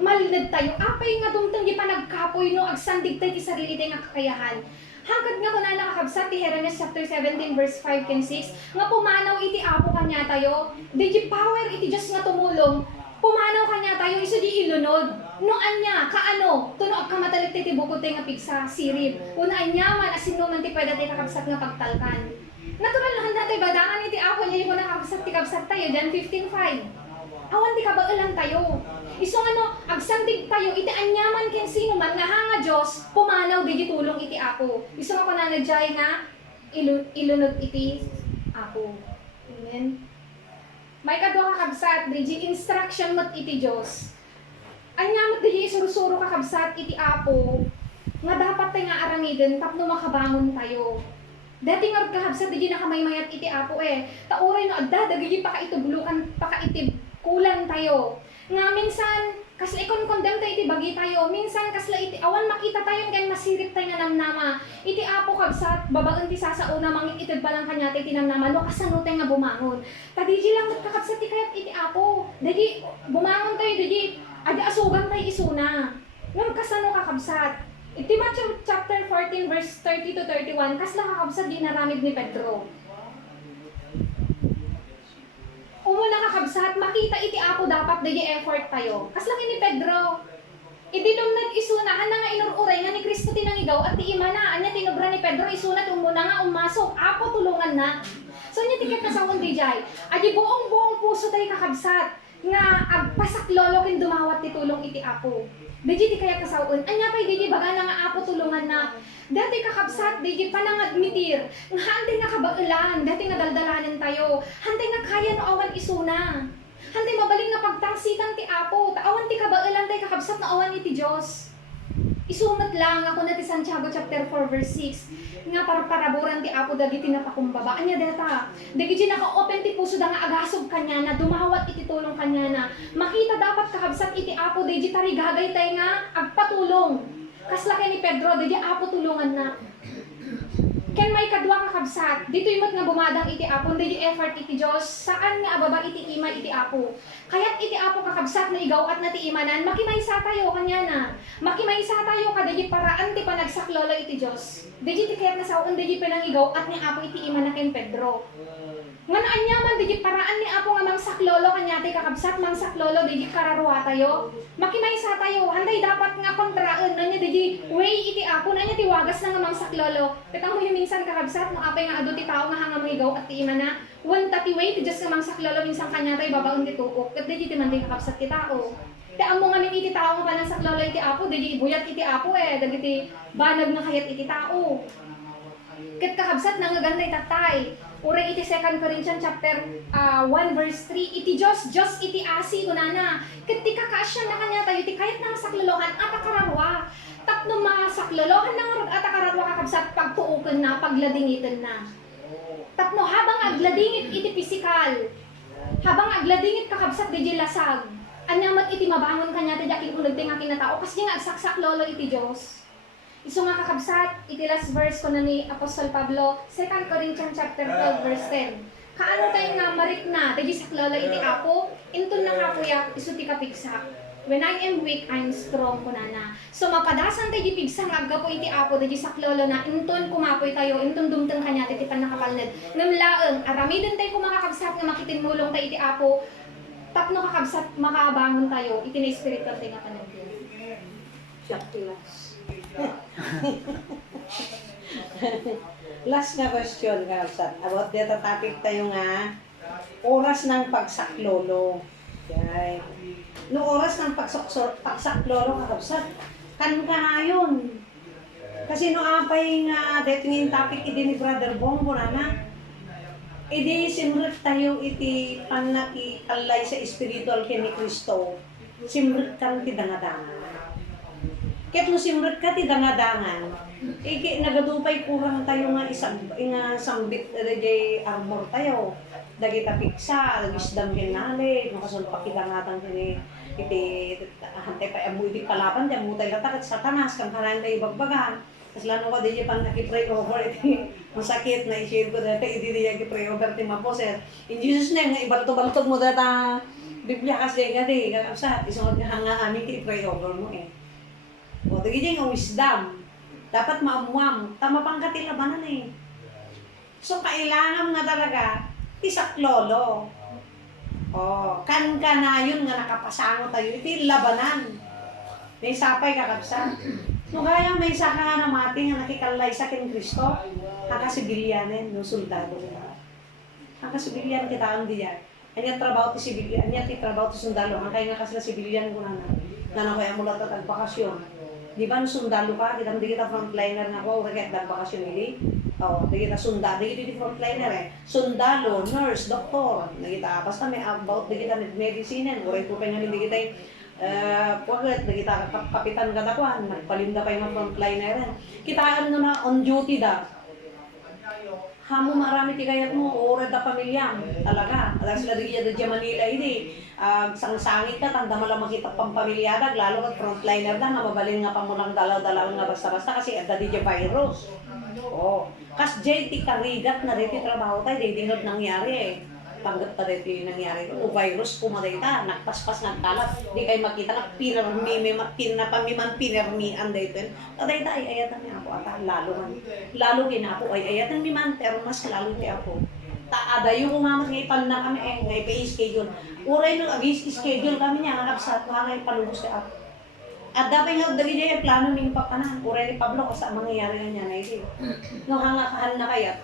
malned tayo, apay nga dumteng di pa nagkapoy no agsandig tayo ti sarili tayo nga kakayahan. Hanggat nga kuna nakakabsat ti Jeremias chapter 17 verse 5 ken 6, nga pumanaw iti Apo kanya tayo, di power iti Diyos nga tumulong, pumanaw kanya tayo, iso di ilunod. No anya, kaano, tunog ka matalik ti bukod tayo nga pigsa, sirip. Una anya man, asino man ti pwede tayo kakabsat nga pagtalkan. Natural lang natin, badangan iti Apo niya yung nakakabsat ti kabsat tayo, John 15:5. Awan ti kabailan tayo. Iso ano, agsandig tayo, iti anyaman ken sino man, nga hanga Diyos, pumanaw di tulong iti Apo. Iso nga ko na nagjay nga, ilunod iti Apo. Amen. May kadwa kakabsat, di instruction mat iti Diyos. Anya mat di isurusuro kakabsat iti Apo, nga dapat tayo nga aramidin tapno makabangon tayo. Dati nga kakabsat, di nakamaymayat iti Apo Tauray no adda, dagigi pakaitublukan, pakaitib kulan tayo. Nga minsan, kasla ikon-condemn tayo iti bagi tayo. Minsan, kasla iti awan makita tayo ngayon masirip tayo nga namnama. Iti Apo kabsat, babaen ti sasauna, mangit itid balang kanya tayo tinamnama. No, kasano tayo nga bumangon. Tadiji lang kakabsat ti kayat iti Apo. Dagi, bumangon tayo, dagi, adi asugan tayo isuna. Ngam kasano kakabsat. Iti Matthew chapter 14 verse 30 to 31, kasla kakabsat di naramid ni Pedro. Umuna kakabsat, makita iti Apo dapat dagi effort tayo. Kaslaki ni Pedro. Iti dumnag isunahan na nga inururay nga ni Kristo tinangigaw at ti ima na. Anya tinubra ni Pedro isunat umuna nga umasok. Apo tulungan na. So anya tiket na sa kundi jay. Adi buong puso tayo kakabsat. Nga agpasaklolo kin dumawat ti tulong iti Apo. Digi ti kaya kasaun. Anya pa'y digi baga na nga Apo tulungan na. Dati kakabsat, digi pa nga admitir. Nga hantay nga kabailan. Dati nga daldalanan tayo. Hantay nga kaya no awan isuna. Hantay mabaling nga pagtangsitan ti Apo. Awan ti kabailan tayo kakabsat na awan iti Diyos. Isumat lang ako na ti Santiago chapter 4 verse 6. Nga paraburan ti Apo dagiti napakumbaba. Anya data. Dagi naka-open ti puso da nga agasog kanya na dumawat iti tulong kanya na. Makita dapat kakabsat iti Apo dagi tarigagay tayo nga agpatulong. Kasla kay ni Pedro dagi Apo tulungan na. Ken may kadwa kakabsat. Dito imot nga bumadang iti Apo dagi effort iti Dios. Saan nga ababa iti ima iti Apo. Kaya't iti Apo kakabsat na igawat na ti imanan. Makimaysa tayo kanya na. Makimaysa tayo kadagi paraan ti panagsaklolo iti Dios. Dagi ti kayat na saon dagi panangigaw at ni Apo iti ima na ken Pedro. Nga naanyaman digi paraan ni Apo nga mangsaklolo kanya ti kakabsat mangsaklolo digi kararuwa tayo. Makimaysa tayo. Handay dapat nga kontraan na niya digi way iti Apo na niya tiwagas na nga mangsaklolo. Petang mo yung minsan kakabsat no apay nga adu ti tao nga hanga mangigaw at ti ima na. Wan tati way ti Diyos nga mangsaklolo minsan kanya tayo babaon ti tuok. Kat digi ti man ti kakabsat ti tao. Ti amo nga min iti tao nga panangsaklolo iti Apo digi ibuyat iti Apo dagiti banag nga kayat iti tao. Kat kakabsat na nga ganday tatay. Uri iti 2 Corinthians chapter 1 verse 3, iti Diyos iti asi kunana. Kat ti kakasya na kanya tayo, ti kayat na saklolohan at akararwa. Tapno masaklolohan na at akararwa kakabsat pagtuukan na, pagladingitan na. Tapno habang agladingit iti pisikal, habang agladingit kakabsat di lasag, anyamat iti mabangon kanya ti daking unag ti nga kinatao, kasi nga agsaksaklolo iti Diyos. Iso nga kakabsat, iti last verse ko na ni Apostol Pablo, 2 Corinthians chapter 12 verse 10. Kaano tayo nga marik na, dagi saklolo iti Apo, intun na nga kuya, iso ti kapigsa. When I am weak, I am strong kunana. So mapadasan tayo di pigsang aggapo iti Apo, dagi saklolo na, intun kumapoy tayo, intun dumteng kanya, iti pan nakapalnad. Ngamlaeng, aramidin tayo kung makakabsat nga makitinmulong tayo iti Apo, tapno kakabsat makabangon tayo, iti na spiritual tayo nga panagin. Last na question, Kalsat. About dito topic tayo nga, oras ng pagsaklolo. Okay. No oras ng pagsaklolo, Kalsat, kan ka nga yun. Kasi no apay nga, dito yung topic iti ni Brother Bongo na idi simrit tayo iti panakikalay sa spiritual ken ni Kristo. Simrit kang ti dangadangan. Ket no simrit ka ti dangadangan, iki nagadupay kurang tayo nga sambit dagay armor tayo. Dagita piksa, dagisdam kinali, makasulpak kitangatan kini iti hantay pa amu iti palapan di amu tayo takat satanas kang kanan tayo ibagbagan. Kas lano ko di pan naki-pray over iti masakit na i-share ko dati iti di naki-pray over ti maposer. In Jesus name nga ibalto-baltog mo data Biblia kasi nga di kakabsat isungod nga nga amin ti pray over mo O, dagiti nga wisdom. Dapat maamuam. Tama pang katilabanan So, kailangan nga talaga, isaklolo. O, kan ka na yun nga nakapasango tayo. Iti labanan. May sapay kakabsa. No, kaya may saka nga namati nga nakikalay sa kin Kristo. Nakasibilyanin, no, soldado. Nakasibilyan kita ang diyan. Anya trabaho ti sibilyan, anya ti trabaho ti sundalo. Ang kaya nga kasi sibilyan ko na kaya mula tatag bakasyon. Di ba no sundalo ka, kita frontliner nga ko, kaya dagbakasyon ili. Oh, nakita sundalo, nakita di frontliner eh. Sundalo, nurse, doktor, nakita. Basta may about, nakita medicine, uray ko pa nga hindi kita pagkat nakita kapitan katakuan, nagpalinda pa yung frontliner eh. Kitaan no na on duty da. Hamo marami ti kayat mo, oras da pamilyam, talaga. Alas sila di Manila ini, sangsangit ka, tanda mo lang makita pang pamilyadag, lalo kat frontliner na, nga mabalin nga pa mo lang dalaw-dalaw nga basta-basta kasi ada di virus. Oh, kas JT karigat na dito trabaho tayo, di dinod nangyari eh. Panggat pa dito yung nangyari. O virus kumaday ta, nagpaspas nagkalat, di kayo makita na pinarmian dito. Taday ta ay ayatan niya ako, ata lalo ginapo ay ayatan ni man, pero mas lalo niya ako. Taada yung umamas nga ipan na kami nga ipa-schedule. Uray nung schedule kami niya, nga kapsat, nga ipalubos ka ako. At dapat nga dali niya yung plano ng papanan. Uray ni Pablo kasi mangyayari na niya na ito. Nung hangakahan na kaya.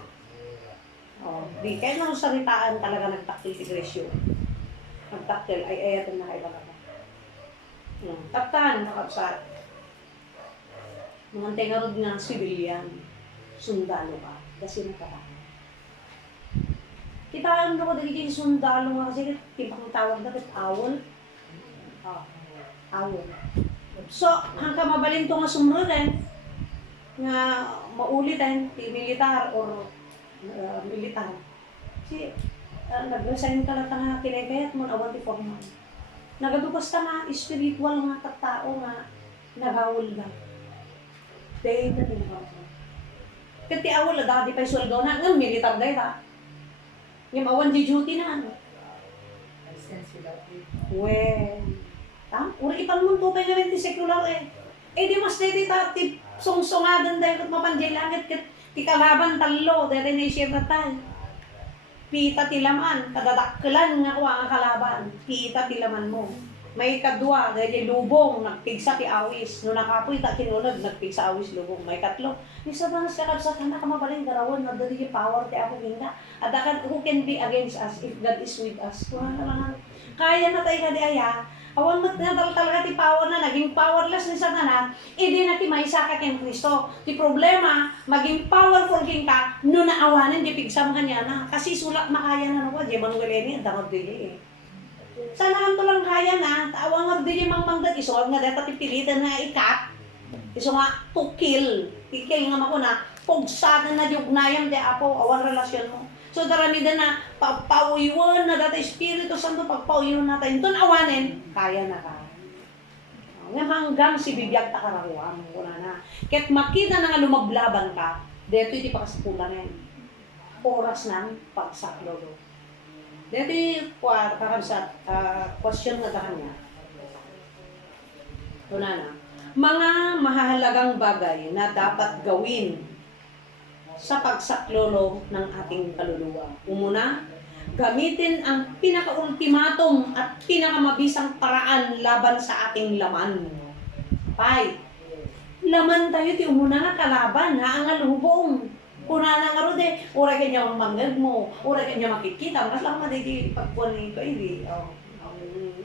Oh, di kaya nang saritaan talaga nagtaktil si Gresyo. Nagtaktil ay ayatan na kayo baka. Taktan, nakapsat. Mangantay nga rin ng civilian. Sundalo ka. Kasi nakatahan. Kitaan ko dali yung sundalo nga kasi tipang tawag na awol. Awol. So, hanggang mabalin to nga sumunod nga maulitin, militar or militar. Si, nag-resign ka lang nga kinekayat mo, awan ti formal. Nagadugas ka nga, spiritual nga katao nga, nagawol ka. Dahil na tinagawal ka. Kati awol na dati pa isuldo na, nga militar dahil ha. Yung awan di duty na. Well, uri ipan mo to pa nga rin sekular eh. Eh di mas dito ti song-songadan dahil kat mapanjay langit kat ti kalaban talo dahil na isir na tayo. Pita ti laman, kadadakkelan nga kuha ang kalaban. Pita ti laman mo. May kadwa dahil lubong, nagpigsa ti awis. No nakapoy ta kinunod, nagpigsa awis lubong. May katlo. Isa ba sa kalsa ka na kamabalin garawan na dali power ti ako hinga. At who can be against us if God is with us? Kuha na lang. Kaya na tayo kadi aya. Awan mo't na talaga ti power na, naging powerless ni Satanas, hindi na ti maisa ka ken Kristo. Ti problema, maging powerful king ka, no naawanin, di pigsam ka niya na. Kasi sulak makaya na nawa, di manungaleni, damag dili eh. Sana lang to lang kaya na, tawang nga dili mangmanggat, iso nga deta ti pilitan na ikat, iso nga to kill nga makuna, pugsatan na yugnayam di apo, awan relasyon mo. So daramidan na pagpauiwan na dati Espiritu Santo pagpauiwan natin. Ito awanin, kaya na ka. Ngayon hanggang si bibiyag takararuan. Wala na. Kahit makita na nga lumaglaban ka, dito iti pakasipulan yan. Oras ng pagsaklolo. Dito kakabsat, question na ta kanya. Wala na. Mga mahalagang bagay na dapat gawin sa pagsaklolo ng ating kaluluwa. Umuna, gamitin ang pinaka-ultimatum at pinakamabisang paraan laban sa ating laman. Pay, laman tayo ti umuna nga kalaban, ang alubong. Kuna na nga ro de, ura kanya manggag mo, ura kanya makikita, mas lang madigi pagpuan nito, hindi.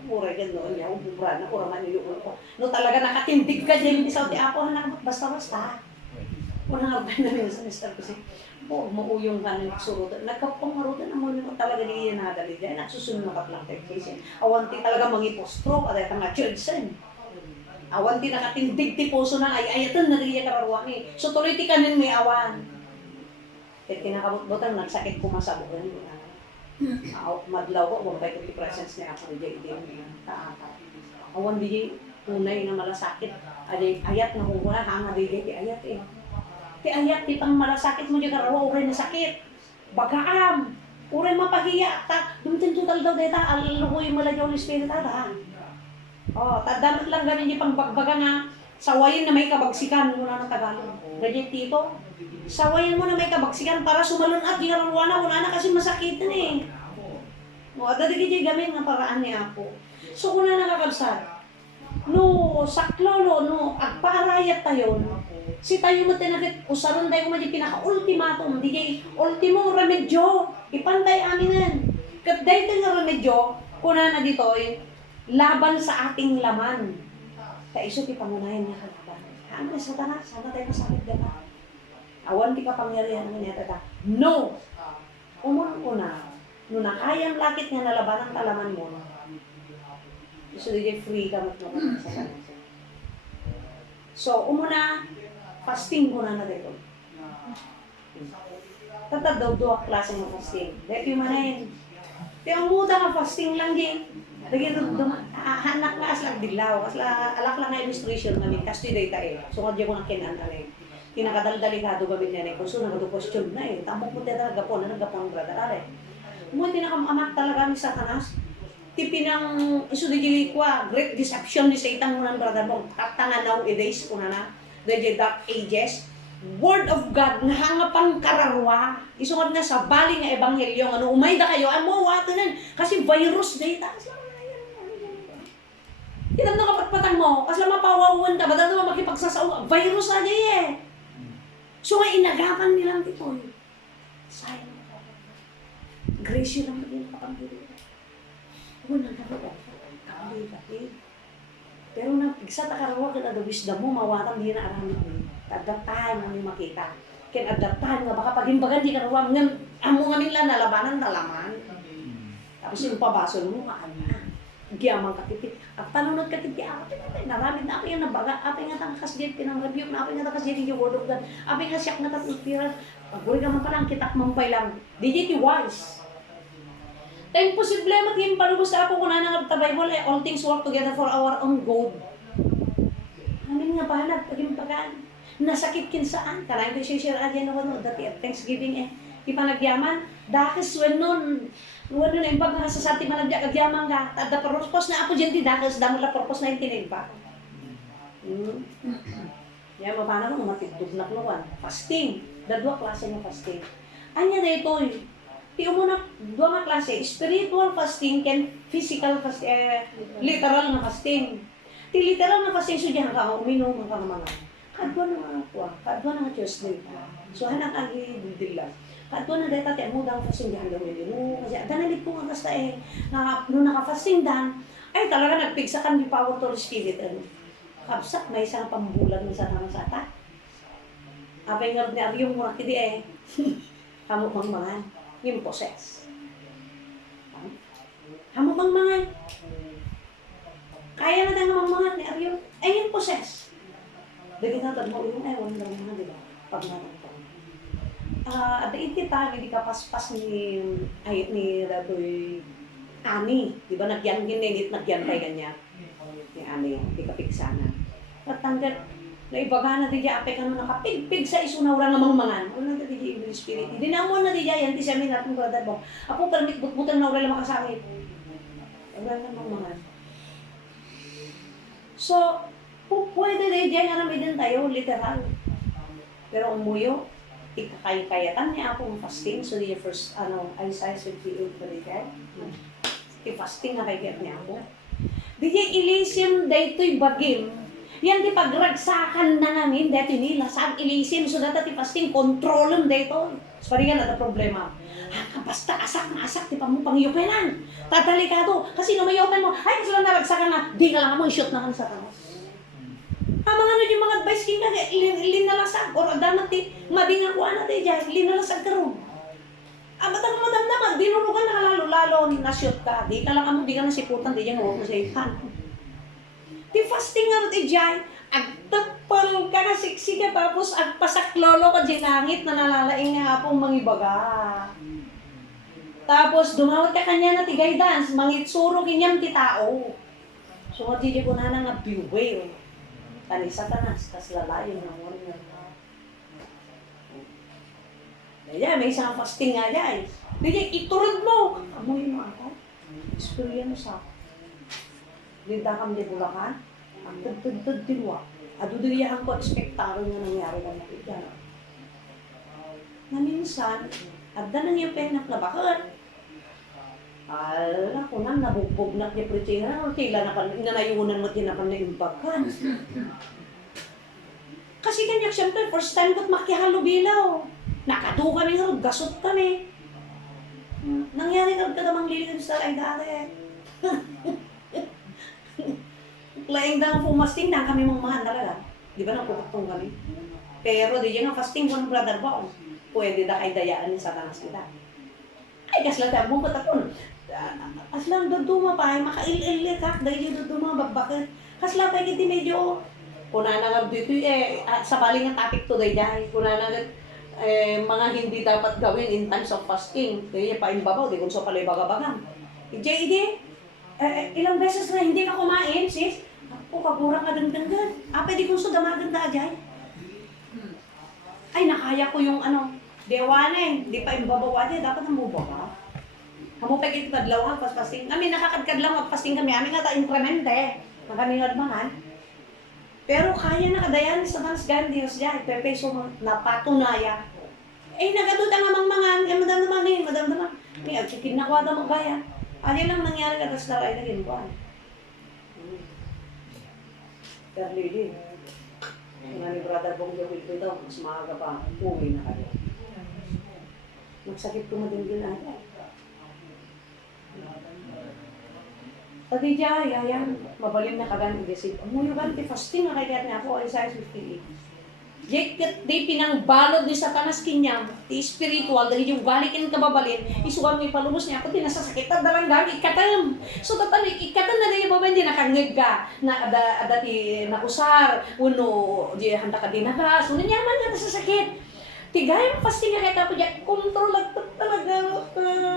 Ura kanya noon niya, ubura na, ura man nilukul ko. No talaga nakatindig ka dyan, hindi sa uti ako, basta-basta. Unang abay na rin sa Mr. Kasi, mauyong ka ng surutan. Nagkapangarutan naman mo talaga niya nadali dyan. Nagsusunod na kaplang kasi. Awanti talaga mangipostro, at nga children. Awanti nakatindig ti puso na ayatan na rin niya kararuan eh. So tuloy ti kanin may awan. Kaya kinakabot-botan, nagsakit kumasabukan. Madlaw ko, mabay ko ti presence niya ako niya hindi taata. Awan di tunay na malasakit. Ayat na kung wala, hanga di ti ayat eh. Ti ayat, ti pang malasakit mo dyan karawa, uray na sakit. Bagaam, uray mapahiya. Dumitin total daw dito, alukoy mo lang yung espiritu ta. Tadamot lang gamin yung pangbagbaga nga, sawayin na may kabagsikan muna ng Tagalog. Ganyan tito, sawayin mo na may kabagsikan para sumalun at di karawa na kasi masakitan eh. Dadagin yung gamin ng paraan ni Apo. So kung na nakakabsad, no saklolo, no agparayat tayo, si tayo mo tinagit, usaron tayo mo di pinaka-ultimatum, di ultimo remedyo, ipantay aminan. Kat dahil nga remedyo, kuna na dito, laban sa ating laman. Kaiso ti pangunayan niya kalaban. Ang Satanas, sana tayo masakit gana. Awan di kapangyarihan ng niya tata. No! Una. No na kayang lakit nga nalabanan talaman mo. So, di free ka magmamagod sa kanan. So, umuna, fasting muna na dito. Tata daw doa klase ng fasting. Dahil yung manayin. Kaya umuta ka fasting lang din. Lagi hanak nga aslang dilaw. Asla alak lang nga illustration namin. Kasi data eh. So, kadya ko ng kinan-alay. Kinakadal-dalikado gabi niya eh. Kung so, nagado-question na eh. Tamok mo talaga po na nagapang brother. Mo tinakamamak talaga ni Satanas. Tipi ng isudiji kwa great deception ni Satan mo ng brother mo. Katangan na days ko na the dark ages. Word of God nga hangapang kararwa. Isungad nga sa bali nga ebanghelyo ano umayda kayo amo watanan kasi virus data. Kita na kapatpatang mo kasi mapawawan ka badal na makipagsasaw virus aja eh. So nga inagapan nilang ito. Sayang. Grace lang din kapanggilan. Una na ba? Kapanggilan. Pero na isa ta karawa kita the wisdom mo mawatan di na aramid mo. At that time mo makita. Kaya at that time nga baka pagimbagan di karawa ngan amo nga nila nalabanan nalaman. Tapos yung pabasol mo kaanya. Giyamang katipit. At tanunod katipit apin naramid na apin nga nabaga apin nga tangkas diet pinang-review na apin nga tangkas diet yung word of God. Apin nga siyak na tatipira. Paguri ka man palang kitak mampay lang. Di wise. Kaya imposible maging palubos na ako kung nanangap ta Bible, all things work together for our own good. Amin nga balag, paging pagaan. Nasakit kin saan? Kalahin ko share adyan ako dati at Thanksgiving eh. Ipanagyaman, dakis when nun na yung pagkakasasati managya kagyaman ka, tada purpose na ako dyan di dakis, damo la purpose na yung tinigpa. Yan, mapana ko, matidog na kluwan. Fasting, dadwa klase ng fasting. Anya na ito Tiyo mo na, dua nga klase, spiritual fasting can physical fasting, literal na fasting. Ti literal na fasting, so diyan ka, uminom ka mga. Kadwa na nga ako, kadwa na nga Diyos dita. So hanak ang idila. Kadwa na dita, tiyan mo daw fasting diyan daw nilino. Kasi danalig ko nga kasta eh, nung naka-fasting dan, ay talaga nagpigsa kan di power to the spirit. Kapsak, may isang pambulan ng sa sata. Apay nga ni Aryong muna kidi eh. Kamu mang yung possess. Hamo bang mga kaya na tayo mga ni Aryo ay yung possess. Daging na mo yung ay wala lang mga diba pag natang. At kita hindi ka paspas ni Raboy Ani, di ba nagyan ginigit nagyan kay ganyan. Ni Ani, di ka piksana. Patanggal na ibaga na di dya apay ka nung nakapigpig sa isunaw lang namang mangan. Wala na di dya English spirit. Hindi na mo na di dya yan, di siya minatong brother mo. Apo permit butbutan na wala lang makasakit. Wala namang mangan. So, pwede di dya nga namin din tayo, literal. Pero umuyo, ikakayatan niya akong fasting. So, di first, Isaiah 58 balik eh. I-fasting na kayat niya ako. Di dya ilisim daytoy bagim. Yan di pagragsakan na namin, dito nila, saan ilisim, so dito ti fasting, kontrolem dito. So paringan na problema. Basta asak na asak, di pa mo pangyupenan. Tatalikado, kasi no may open mo, ay kasi lang naragsakan na, di ka lang mo, i-shoot na kan sa tanos. Mga ano yung mga advice king na, linalasag, or adamat ti, madingakuan na di dyan, linalasag ka ron. Batang madamdaman, binurugan na lalo-lalo, na-shoot ka, di ka lang amo, di ka nasiputan, di dyan, huwag mo sa ikan. Di fasting nga rin dyan, agtapal ka kasiksi ka tapos agpasaklolo ka dyan langit na nalalaing nga pong mangibaga. Tapos dumawat ka kanya na tigay dance, mangitsuro kinyam ti tao. So nga di ko na nga beware. Kanisa ka na, tas lalayo na mo rin nga. Daya, may isang fasting nga dyan. Daya, iturod mo. Amoy mo ako. Istorya mo sa ako. Linda kami di Bulacan, ang tugtugtug dilwa. Aduduyahan ko ekspektaro nga nangyari ka na na minsan, agda nang yung penak na bakit? Ala ko nang nabugbog na niya pretira, tila na nanayunan mo tinapan na imbakan. Kasi kanya, siyempre, first time ko't makihalo bilaw. Nakadu kami nga, gasot kami. Nangyari ka namang lilin sa ay dati. Laing dang pumasting na kami mga talaga. Di ba napuputong kami? Pero di nga fasting mo ng brother ba? Pwede na kay dayaan ni Satanas kita. Ay, kasla tayo mong katapon. Aslang duduma pa, ay makail-il ka, dahil yung duduma, babakit. Kasla tayo kiti medyo, kuna na nga dito sa baling ng topic to dahil, kuna na nga, mga hindi dapat gawin in times of fasting. Kaya paimbabaw, di kung so pala baga-bagang. Ije, ilang beses na hindi ka kumain, sis? Ako, kaburang ka dang-danggan. Pwede kung so damaganda ajay. Ay, nakaya ko yung dewa na di pa imbabaw ajay, dapat namubaw ka. Kamu pagit kadlaw pas fasting. Kami nakakadkadlaw magpasting kami. Amin nga ta incremente. Makamingad mangan. Pero kaya na kadayan sa Mas Gandios diya. Pepeso napatunaya. Nagadud ang amang mangan. Madam naman. Kaya kinakwa daw magbaya. Ano lang nangyari ka tas naray na ginuan. Karlili. Nga ni brother Bong Jawil ko daw. Mas maaga pa. Uwi na kayo. Magsakit ko madingin ata. Tadi diya, yayan, mabalin na kagan igesip. Umuyugan ti fasting nga kaya niya ako, Isaiah 58. Jeket di pinangbalod ni Satanas kinyam, ti spiritual, dahil yung balikin kababalin, isukan mo ipalubos niya ako, ti nasasakit at dalang ikatam. So tatan, ikatam na dahil babay, di nakangig ka, na ada ti nakusar, uno, di handa ka dinagas, uno nyaman nga nasasakit. Tigay mo fasting nga kaya po dyan, kontrol lang talaga.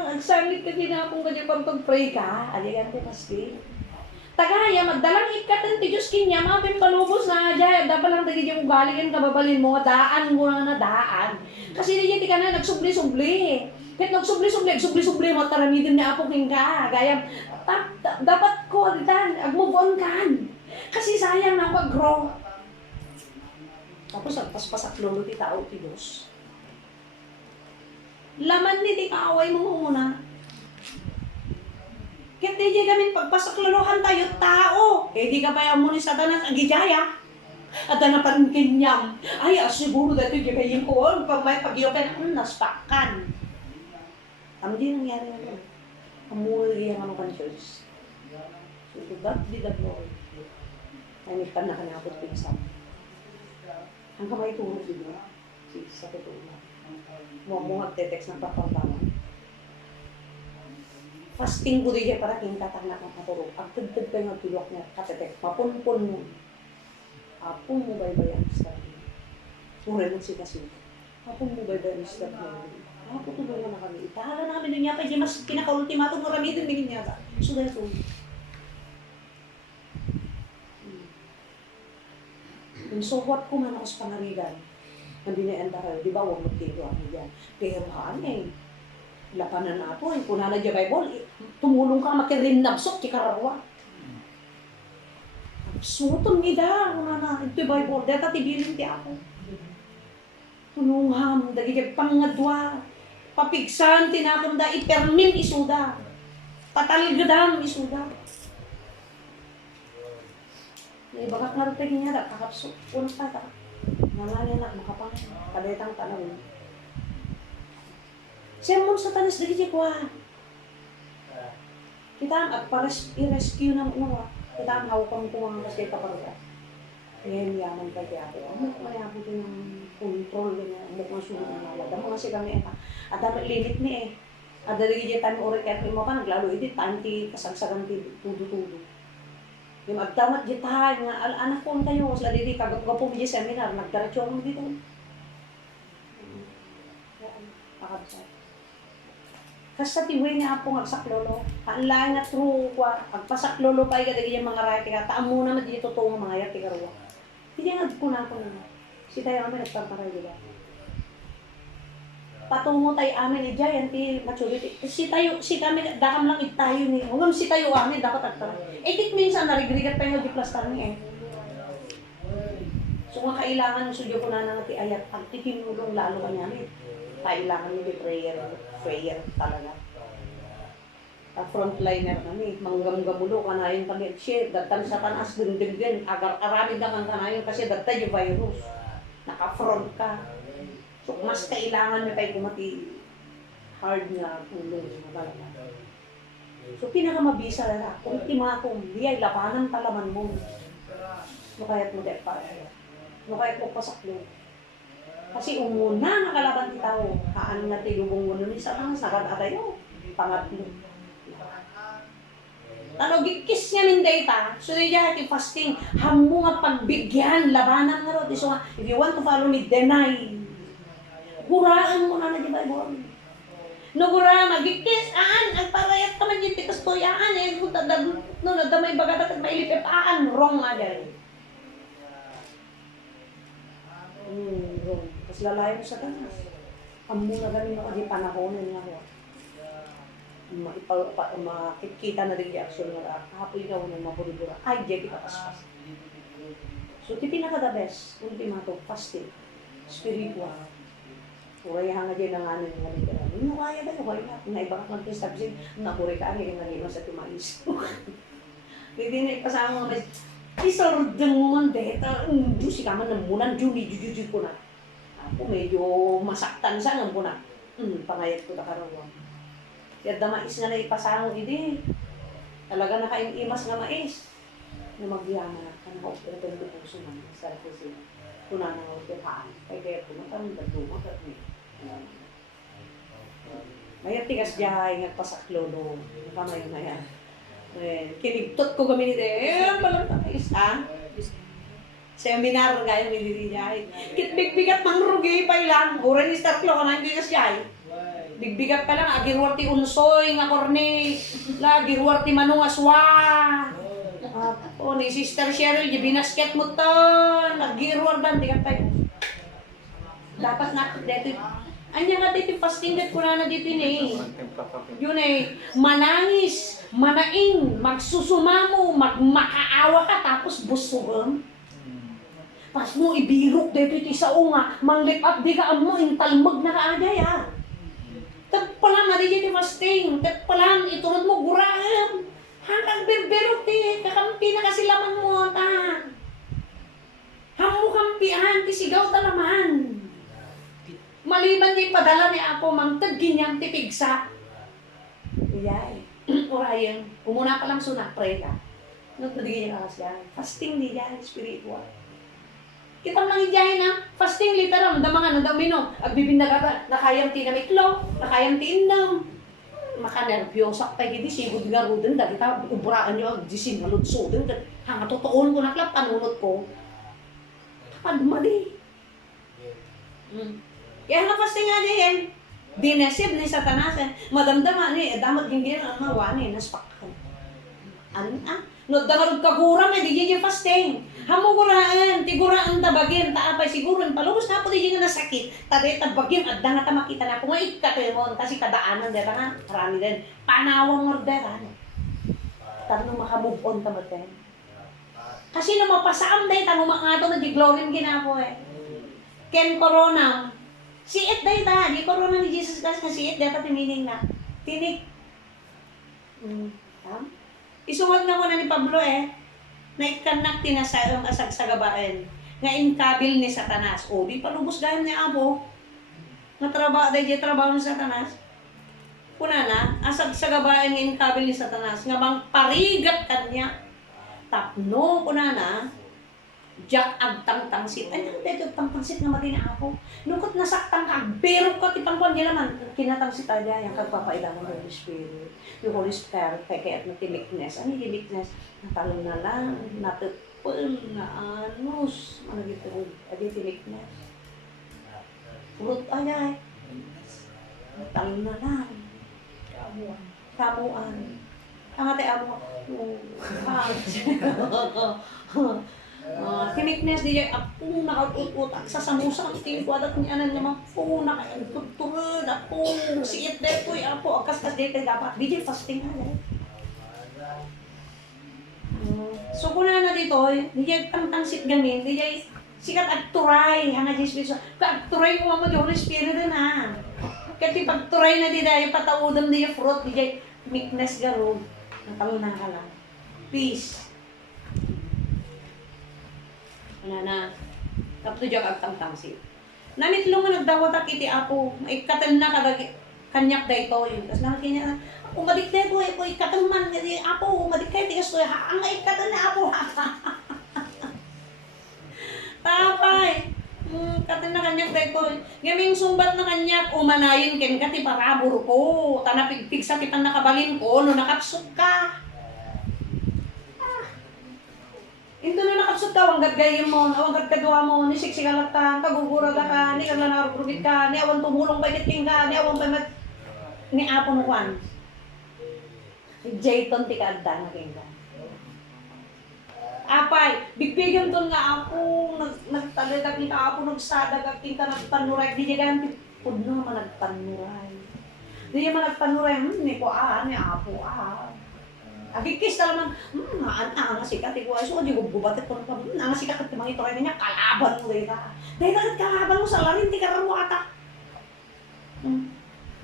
Ang sangit ka din akong ganyan pang pag-pray ka. Adiyan ti fasting. Tagaya, magdalang ikatan ti Diyos kinya, mga pimpalubos na dyan. Dapat lang tagi dyan balikin kababalin mo, daan mo na daan. Kasi di ka na nagsubli-subli. Kahit nagsubli-subli mo, taramidin na apo king ka. Gaya, dapat ko, mag-move on ka. Kasi sayang na mag-grow. Tapos nagpaspasak lolo ti tao ti Diyos. Laman ni ti kaaway mo muna. Kaya di kami pagpasak lolohan tayo, tao. Di ka pa yung muni Satanas ang gijaya. At na pankinyam. Ay, siguro dito di kayo ko. Pag may pag-iopen, naspakan. Ang di nangyari na. Amuli yung conscious. So to God be the glory. Ay, nagtan na kanapot pinsam. Ang kamay tulog din mo, sa tutulog. Mo magte-text ng papambangan. Fasting ko din para king katangnak ng katulog. Ang tagtag kayo ng tulog niya, kate-text, mapunpun mo. Apong mo baybayan sa kanya. Mure mo si kasi. Apong mo baybayan sa kanya. Tutulungan na kami. Itahala namin din niya, kaya mas pinaka-ultimatum marami din din niya. So dahil ito. Kung suwat ko man ako sa pangarigan, hindi na enda kayo, di ba, huwag magtiro ako dyan. Pero lapanan na ako, kung na dyan Bible, tumulong ka makirinabsok, kikararwa. Sutong nida, kung na ito Bible, deta tibilin ti ako. Tulungham, dagigay pangadwa, papigsan, tinakam da, ipermin isuda, patalgadam isuda. Bakit narating niya, kakapso, unang tata. Nangalan na, makapang, kadetang tanawin. Sermon Satanas, dali ko kita at i-rescue ng uwa. Kita ang hawakang kumang kasi kaparuga. Ngayon yaman ka kaya ako. Ano kaya po ito ng control niya, amok ng sunod ng nawad. Ang mga sigang niya, at dapat limit niya At dali kita tayo oray kaya mo pa, naglalo iti, tanti kasagsagan tudo-tudo. Yung magdamat ditahan nga, anak ko tayo, sila dito, kagapo mo di seminar, nagdaratyo mo dito. Pakabsat. Kasi tiway niya po agsaklolo. Kaanlaan nga true kwa, agpasaklolo pa ikadagi yung mga raya, tiga, taam muna na dito totoo mga raya, tiga ruwa. Hindi nga kuna ko na. Si tayo kami nagpaparay, diba? Patungo tayo amin, yan, ti maturity. Si kami, dakam lang itayo ni, hanggang si tayo amin, dapat agtara. Etik minsan, narigrigat pa yung diplastar niya So nga kailangan ng sudyo ko na ti ayat, pagtikinulong lalo ka niya kailangan nyo di prayer talaga. Frontliner kami, manggam-gamulo ka na yun kami, shit, datan sa tanas, dindigin, agar-aramid na kang kanayon kasi datan yung virus. Naka-front ka. So, mas kailangan nyo tayo kumati hard nga tulong na talaga. So, pinakamabisa na ultimatum, di ay labanan talaman mo. No kaya't mo depa. No kaya't mo pasaklo. Kasi umuna nakalaban ti tao. Kaan nga ti lubong mo nun isa lang sakad atayo. Pangatlo. Ano gikis nga min data. So di ti fasting. Hamo nga pagbigyan labanan nga ro. So if you want to follow me, deny. Guraan mo na di Bible. No gura magikis ang parayat ka man yiti kastoyaan eh. Kung tadag no nadamay bagadat at mailipip wrong nga dyan. Wrong. Tapos lalayo mo sa tanas. Amo na ganin ako di panahon nga ho. Makikita na rin reaction nga kapoy ikaw ng mabulibura. Ay, di kita paspas. So, ti pinaka the best, ultimato, fasting, spiritual. Urayahan nga dyan ang ano yung nalita. Ano kaya ba ito? Kaya na iba ka mag-establishin, napuri ka, ang naging sa tumais. Hindi na ipasama nga, isordeng mo man deta, si ka man ng munan, juni ko na. Ako medyo masaktan sa nga po na. Pangayat ko na karoon. Kaya damais nga na ipasang hindi. Talaga nakaimas nga mais. Na magyama na ka na opera ng puso man. Sa kasi kuna na operahan. Kaya ko na parang daduma ka ni. Mayat tigas diay nagpasaklolo. Kamay na yan. Kinigtot ko kami ni palang takis ha. Seminar gaya mi diri diay. Kitbig-bigat mangrugi pa ilang. Ora ni start lo kana tigas diay. Bigbigat pa lang, agirwar ti unsoy nga korne, agirwar ti manong aswa. Ni Sister Cheryl, di binasket mo to, agirwar ban, di ka tayo. Dapat na, dito, anya nga dito, fasting gat ko na dito eh. Yun eh, manangis, manaing, magsusumamo, magmakaawa ka, tapos busugan. Pas mo ibirok dito ti sa unga, manglip up di ka amo, intalmag na kaaday ah. Tagpalan na rin yung fasting. Tagpalan, itunod mo, guraan. Hanggang berbero, kakampi na kasi laman mo, ta. Hamu kampihan, sigaw talaman. Maliban niya padala ni Apo, mangtag ginyang tipigsa. Iyay. Orayan, umuna pa lang sunak, pray ka. Nagtadigin niya kasi yan. Fasting di yan, spiritual. Kita mo lang idiyahin na, fasting literal, damangan, nandamino, agbibindaga ba, nakayang tinamiklo, nakayang tiindam. Makanerpyosak pa gidi, sigod nga rudin, dahil kita, ubraan nyo, disin, maludsudin, hanga totoon ko naklap, panunot ko. Kapag mali. Kaya nga fasting nga diyan, dinesib ni Satanas, madamdaman ni, damat hindi na ang mawani, naspakkan. No, dagarod kagura may di yung fasting. Hamuguraan, tiguraan tabagin, taapay siguro palubos na po di nga nasakit. Taday tabagin at nga ta makita na po nga ikatulon kasi kadaanan dera nga marami din. Panawang orderan. Tarno makamove on ta maten. Kasi no mapasaam day ta mo mga na di glory ginapo eh. Ken corona. Siit day ta, di corona ni Jesus Christ nga siit data timining na. Tinik. Isuwag na ko na ni Pablo na ikanak tinasayang asag sa gabain, nga inkabil ni Satanas. O, di palubos gayam ni Abo, nga trabaho ni Satanas. Kuna na, asag sa gabain nga inkabil ni Satanas, nga bang parigat kanya. Tapno, kuna na, jak agtang-tangsit. Ay, dito agtang-tangsit nga mati ni Abo. Nungkot nasaktang ka, berok ka, tipangkuan niya naman, kinatangsit aja, yung kagpapailangan ng Holy Spirit. Yung Holy Spirit, kaya na timikness. Ano yung timikness? Natalo na lang, natupul, na anus, ano gitu, adi timikness. Fruit ayay. Natalo na lang. Kamuan. Ang ate amo, timikness di ako nakautot-utak sa samusa ang tinuwadat niya na naman po nakautot-turod ako siit de po ako akas-kas dito dapat di fasting na so kuna na dito di tang-tangsit gamin di sikat agturay hanga di Espiritu agturay ko mo di Holy Spirit na kasi pagturay na di dahil pataudam di fruit di meekness garo natalunan ka lang peace. Na kapto diyan agtang-tangsit. Namitlo nga nagdawat ak iti Apo, maikatan na kadag kanyak dayto yun. Tas nakinya na, umadik dayto ko ikatan man iti Apo, umadik kay ti kastoy ang ikatan na Apo. Tapay. Katan na kanyak dito. Gaming sumbat na kanyak, umanayin ken ka ti parabor ko. Tanapigpig sa kitang nakabalin ko, no nakapsot ka. Ito na nakapsot ka, wanggad gayem mo, wanggad kagawa mo, ni siksikalatan, kagugura ka, ni kagla nakarugit ka, ni awan tumulong bagit king ka, ni awan pamat, ni apo no kwan. Jayton ti kaagda na king ka. Apay, bigbigan ton nga ako, nagtalaga kita ako, nagsadag at kita nagtanuray, di diyan pudno man nagtanuray. Di diyan man nagtanuray, ni ko ni apo Agikis talaman, ang sikat, ikaw ay so, di gubatit ko na ang sikat at mga ito rin niya, kalaban mo dahil ka. Dahil ka kalaban mo sa larin, di ka rin mo ata.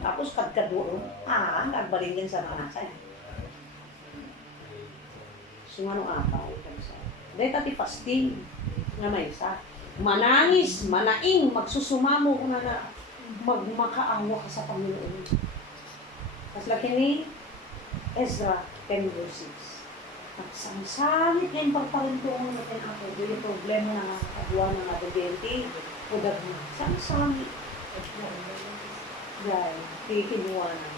Tapos pagkaduro, nagbalin din sa mga nasa niya. Sumano apa, dahil tati fasting, nga may isa. Manangis, manaing, magsusumamo kung na magmakaawa ka sa Panginoon. Mas laki ni Ezra 10:6. Nagsamsamit ngayon pagparintuon natin ako. Yung problema na kagawa ng adobente. O dagma. Samsamit. Gaya, tikinuwa na.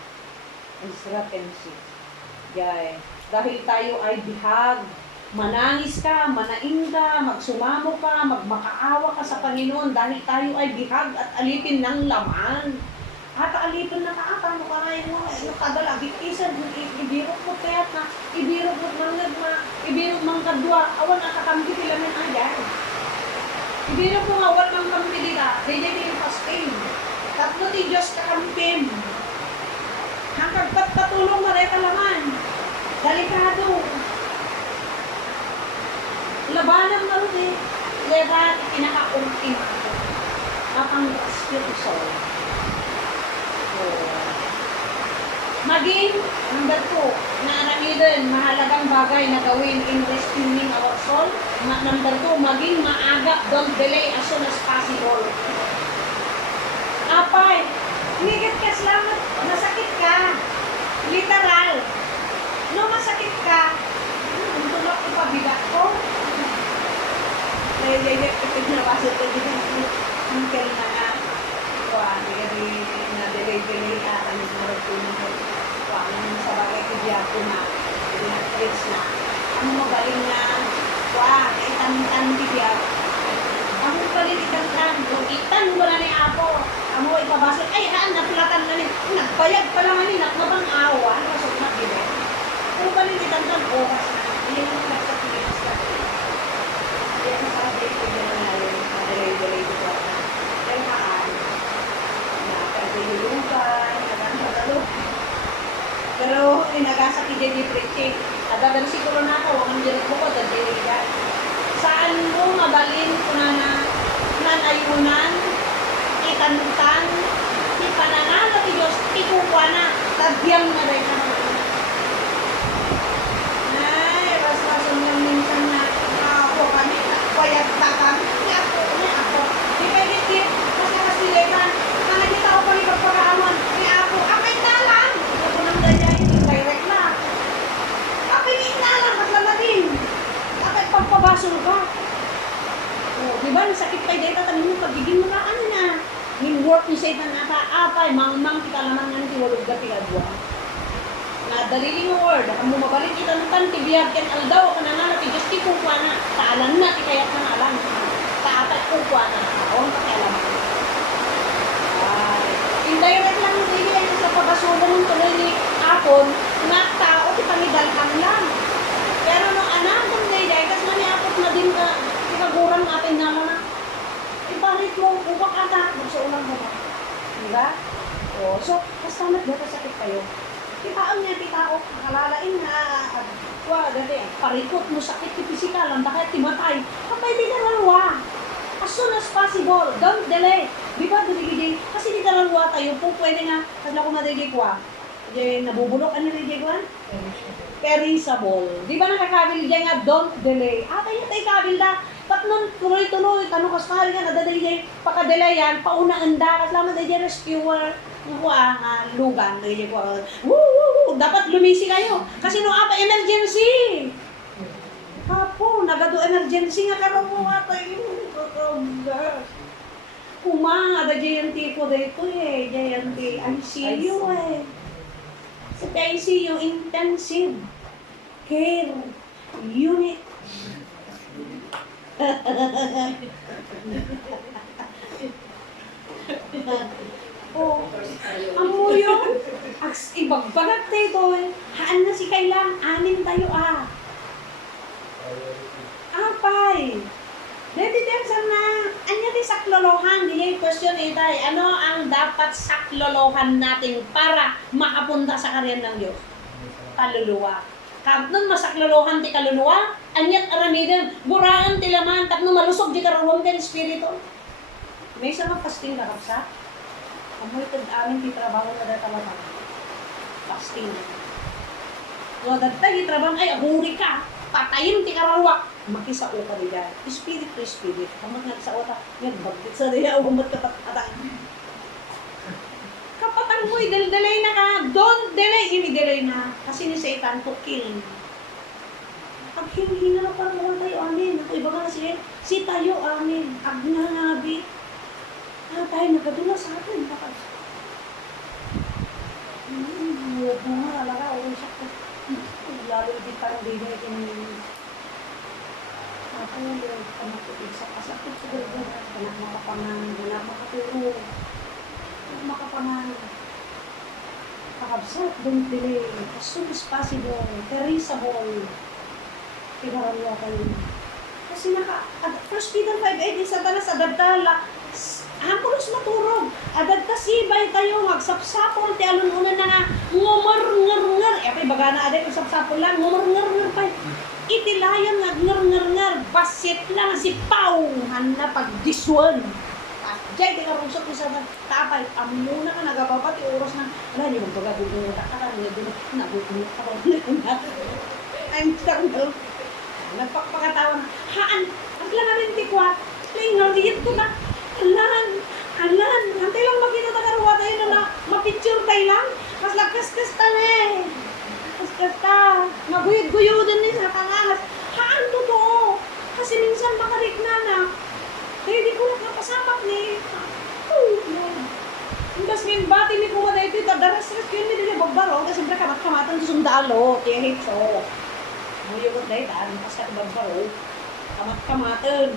Ezra 10:6. Gaya, dahil tayo ay bihag, manangis ka, manaing ka, magsumamo ka, magmakaawa ka sa Panginoon dahil tayo ay bihag at alipin ng laman. At alipin na kaata, ano ka ngayon mo, kadalagit isan, ibirok mo kaya't na, ibirok mo mangagma, ibirok mang kadwa, awan na kakampi sila ng ayan. Ibirok mo awan mang kampi nila, they did yung fasting. Tatlo ti Diyos kakampim. Hanggang patulong na rin laman. Delikado. Labanan na rin eh. Lebat, kinaka-ultima. Ang spiritual. Maging, number 2, naaramidan, mahalagang bagay na gawin in restraining our soul. Number 2, maging maaga, don't delay as soon as possible. Apay, hinigat ka salamat, masakit ka. Literal. No, masakit ka. Tulog ko pabigat ko. Naiyayak ko pinabasot ko dito. Uncle na nga. Hindi na delay-delay ano na rin ko. Ano sa bagay ko diya ko na. Hindi na tricks na. Ang magaling na. Itan-itan diya. Ang magaling itan-itan. Itan ko na ni Apo. Ang mo ipabasot. Ay, napilatan na ni. Nagpayag pa lang ni. Naknabang awa. Masok na gilid. Ang magaling itan-itan. Oras na. Hindi naman nagsakilis ka. Kaya masabi ko dyan na yun. Delay-delay ko pa. Kaya maan. Nakagayulugan. Nagandalo. Pero inagasa ki Jenny Preaching. Nagagal siguro na ako. Ang dinig ko ko. Dadiligan. Saan mo mabalin ko na nanayunan, itanutang, ipananalo ni Diyos, ikukuha na. Tadyang na rin ka naman. Ay, ras-rason lang minsan na ako kami. Payag ta kami. Ni ako. Di pwede tip. Mas nakasiletan. Nakakita ko pa rin pagpakaamon. Ni ako. Apay talan. Ako nang ganyan. Direct na. Apay talan. Maglalatin. Apay pagpabasol ka. Oh, di ba? Sakit kay data. Tanong mo pagiging mga ano na. Yung work ni Satan na apay. Mang kita naman nga tiwalog ka tigadwa. Na daliling word, ang mumabalik kita ng tibiyag ken aldaw ka na nga ti Diyos ti kukwa na, taalan na ti kayat na alam, taatay kukwa na, taon pakialam. Indirect lang yung dili sa pagkasulan ng tuloy ni Apon, na tao ti pangidalhan lang. Pero nung anak kong dayday, kasi nga ni Apon na din ka, ikagurang natin nga na, ipalit mo, ubak anak, magsuulang mo ba? Diba? So, basta nagdata sakit kayo. Kitaon niya, kitao, nakalalain na, dati, parikot mo, sakit ti pisikal, ang bakit timatay, kapay di nalalwa. As soon as possible, don't delay. Di ba, diligay, kasi di nalalwa tayo po, pwede nga, kasi ako nadigay kwa, nabubulok, ano nadigay kwa? Perishable. Di ba nakakabil dyan nga, don't delay. Tayo tayo kabil na, ba't nun tuloy-tuloy, tanong kasmahal nga, nadadaligay, pakadelayan, paunaan da, kasi naman tayo rescuer, ang lugan, dapat lumisi kayo. Kasi no apa emergency. Hapo, nagado emergency nga karon mo ata yung Kuma, ada Jayanti ko dito eh. Jayanti, ICU eh. Sa ICU, intensive care unit. Oh, amo yun. Ibagbagat tayo eh. Haan na si kailang, anin tayo ah. Apay. Dito din sana, anya di saklolohan, di yung question itay, ano ang dapat saklolohan natin para makapunta sa karyan ng Diyos? Kaluluwa. Nun masaklolohan ti kaluluwa, anyat aramidan, buraan ti laman, tapno malusog di karawang kan espiritu. May isa fasting ka kapsa? Amoy tad amin ti trabaho na datawagan. Fasting. No, datay ti trabaho, ay ahuri ka, patayin ti karawak. Makisao ka nila. Spirit to spirit. Kamat nga sa otak, nagbagtit sa nila, umot kapatang. Kapatang mo, delay na ka. Don't delay, delay na. Kasi ni Satan to kill. Pag hinihinga na parang wala tayo, amin. Ako iba ka na siya, si tayo, amin. Agnanabi. Tayo nagkadula sa atin. Bakit? Bunga talaga, ulo siya ko. Lalo di parang di na matulog, kamatulog sa kasakit sa gulog, kanak makapangan, kanak makatulog, kanak makapangan. Pakabsat, don't delay, as soon as possible, perisable, pinaralwa kayo. Kasi First Peter 5:8, sa tanas, adadala, hamulos maturog, adad kasibay tayo, magsapsapol, ti alununan na nga, ngumar-ngar-ngar, pa'y baga na aday, magsapsapol lang, ngumar-ngar-ngar pa. Itilayan nga ngar-ngar-ngar, basit lang si Pau, na pag-diswan. At dyan, di ka rusok ko sa tapay, amuna ka nagababat, oras na, wala niyo magpagabugin ka ka, nagugulot ako, I'm tangal. Nagpakpakatawa na, haan, at lang namin tikwat, lingaliyit ko na, alan, hantay lang makita na karuwa tayo na mapicture tayo lang, mas lakas-kas ta na eh. Kasta, maguyod-guyodin ni sa kangas. Haan totoo. Kasi minsan makarik na na. Kaya di ko lang napasamak ni. Tapos ngayon, bati ni Kuma na ito, daras-ras ko yun, hindi niya bagbaro. Kasi siyempre kamat-kamatan sa sundalo, tiya hitso. Mayugot na ito, pas ka bagbaro. Kamat-kamatan.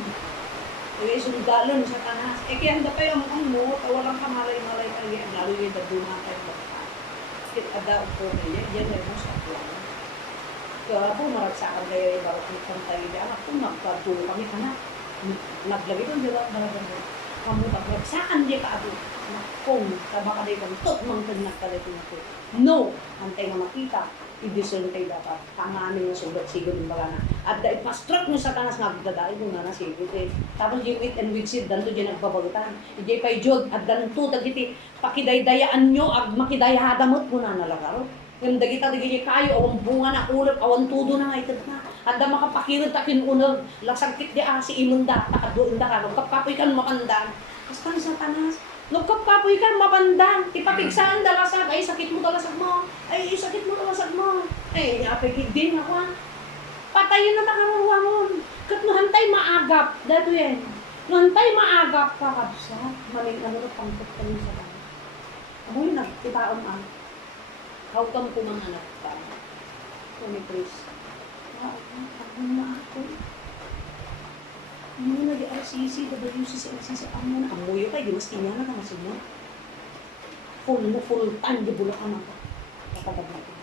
Kaya sundalo sa kangas. Kaya handa pa yung mo, walang kamalay-malay kaya. Lalo yung daduma tayo. Ada upo niya, yan ay mo sa plan. Kaya po maragsakan kayo yung barok ng pantay niya. Anak po, magpatulo kami ka na. Naglagay ko, di ba? Kamu magragsakan niya ka abo. Kung tabaka na yung tot mangtag nagkalit na po. No! Antay na makita. I-discern kayo dapat. Tanganin yung sulat sigod yung baga na. At dahil pastrot mo sa tanas nga, dadain mo na sigod eh. Tapos yung eat and with seed, danto dyan nagbabagutan. Ijay pa'y jod, at danto, tagiti, pakidaydayaan nyo, ag makidayadamot mo na nalagaro. Yung dagita, dagiti kayo, awang bunga na ulap, awang tudo na nga itad na. At da makapakirod takin unag, lasagkit di si imunda, takadoon da ka, magkapapoy kan makandaan. Basta sa tanas, nagkapapoy ka, mapandan. Ipapigsaan dalasag. Ay, sakit mo dalasag mo. Ay, sakit mo dalasag mo. Ay, napigid din ako. Patayin na nakaruwangon. Kat nuhantay maagap. Dato yan. Nuhantay maagap ka, kapsa. Maling ano, pangkot kami sa kanya. Ako yung nagtitaon ang. Hawag ko mga anak ka. Kami, Chris. Ako na ako. Ano na di RCC, WCC, RCC, amo na. Amoyo kayo, di mas kinya na ka masin mo. Full time, di bulakan ako. Kapagabit ko.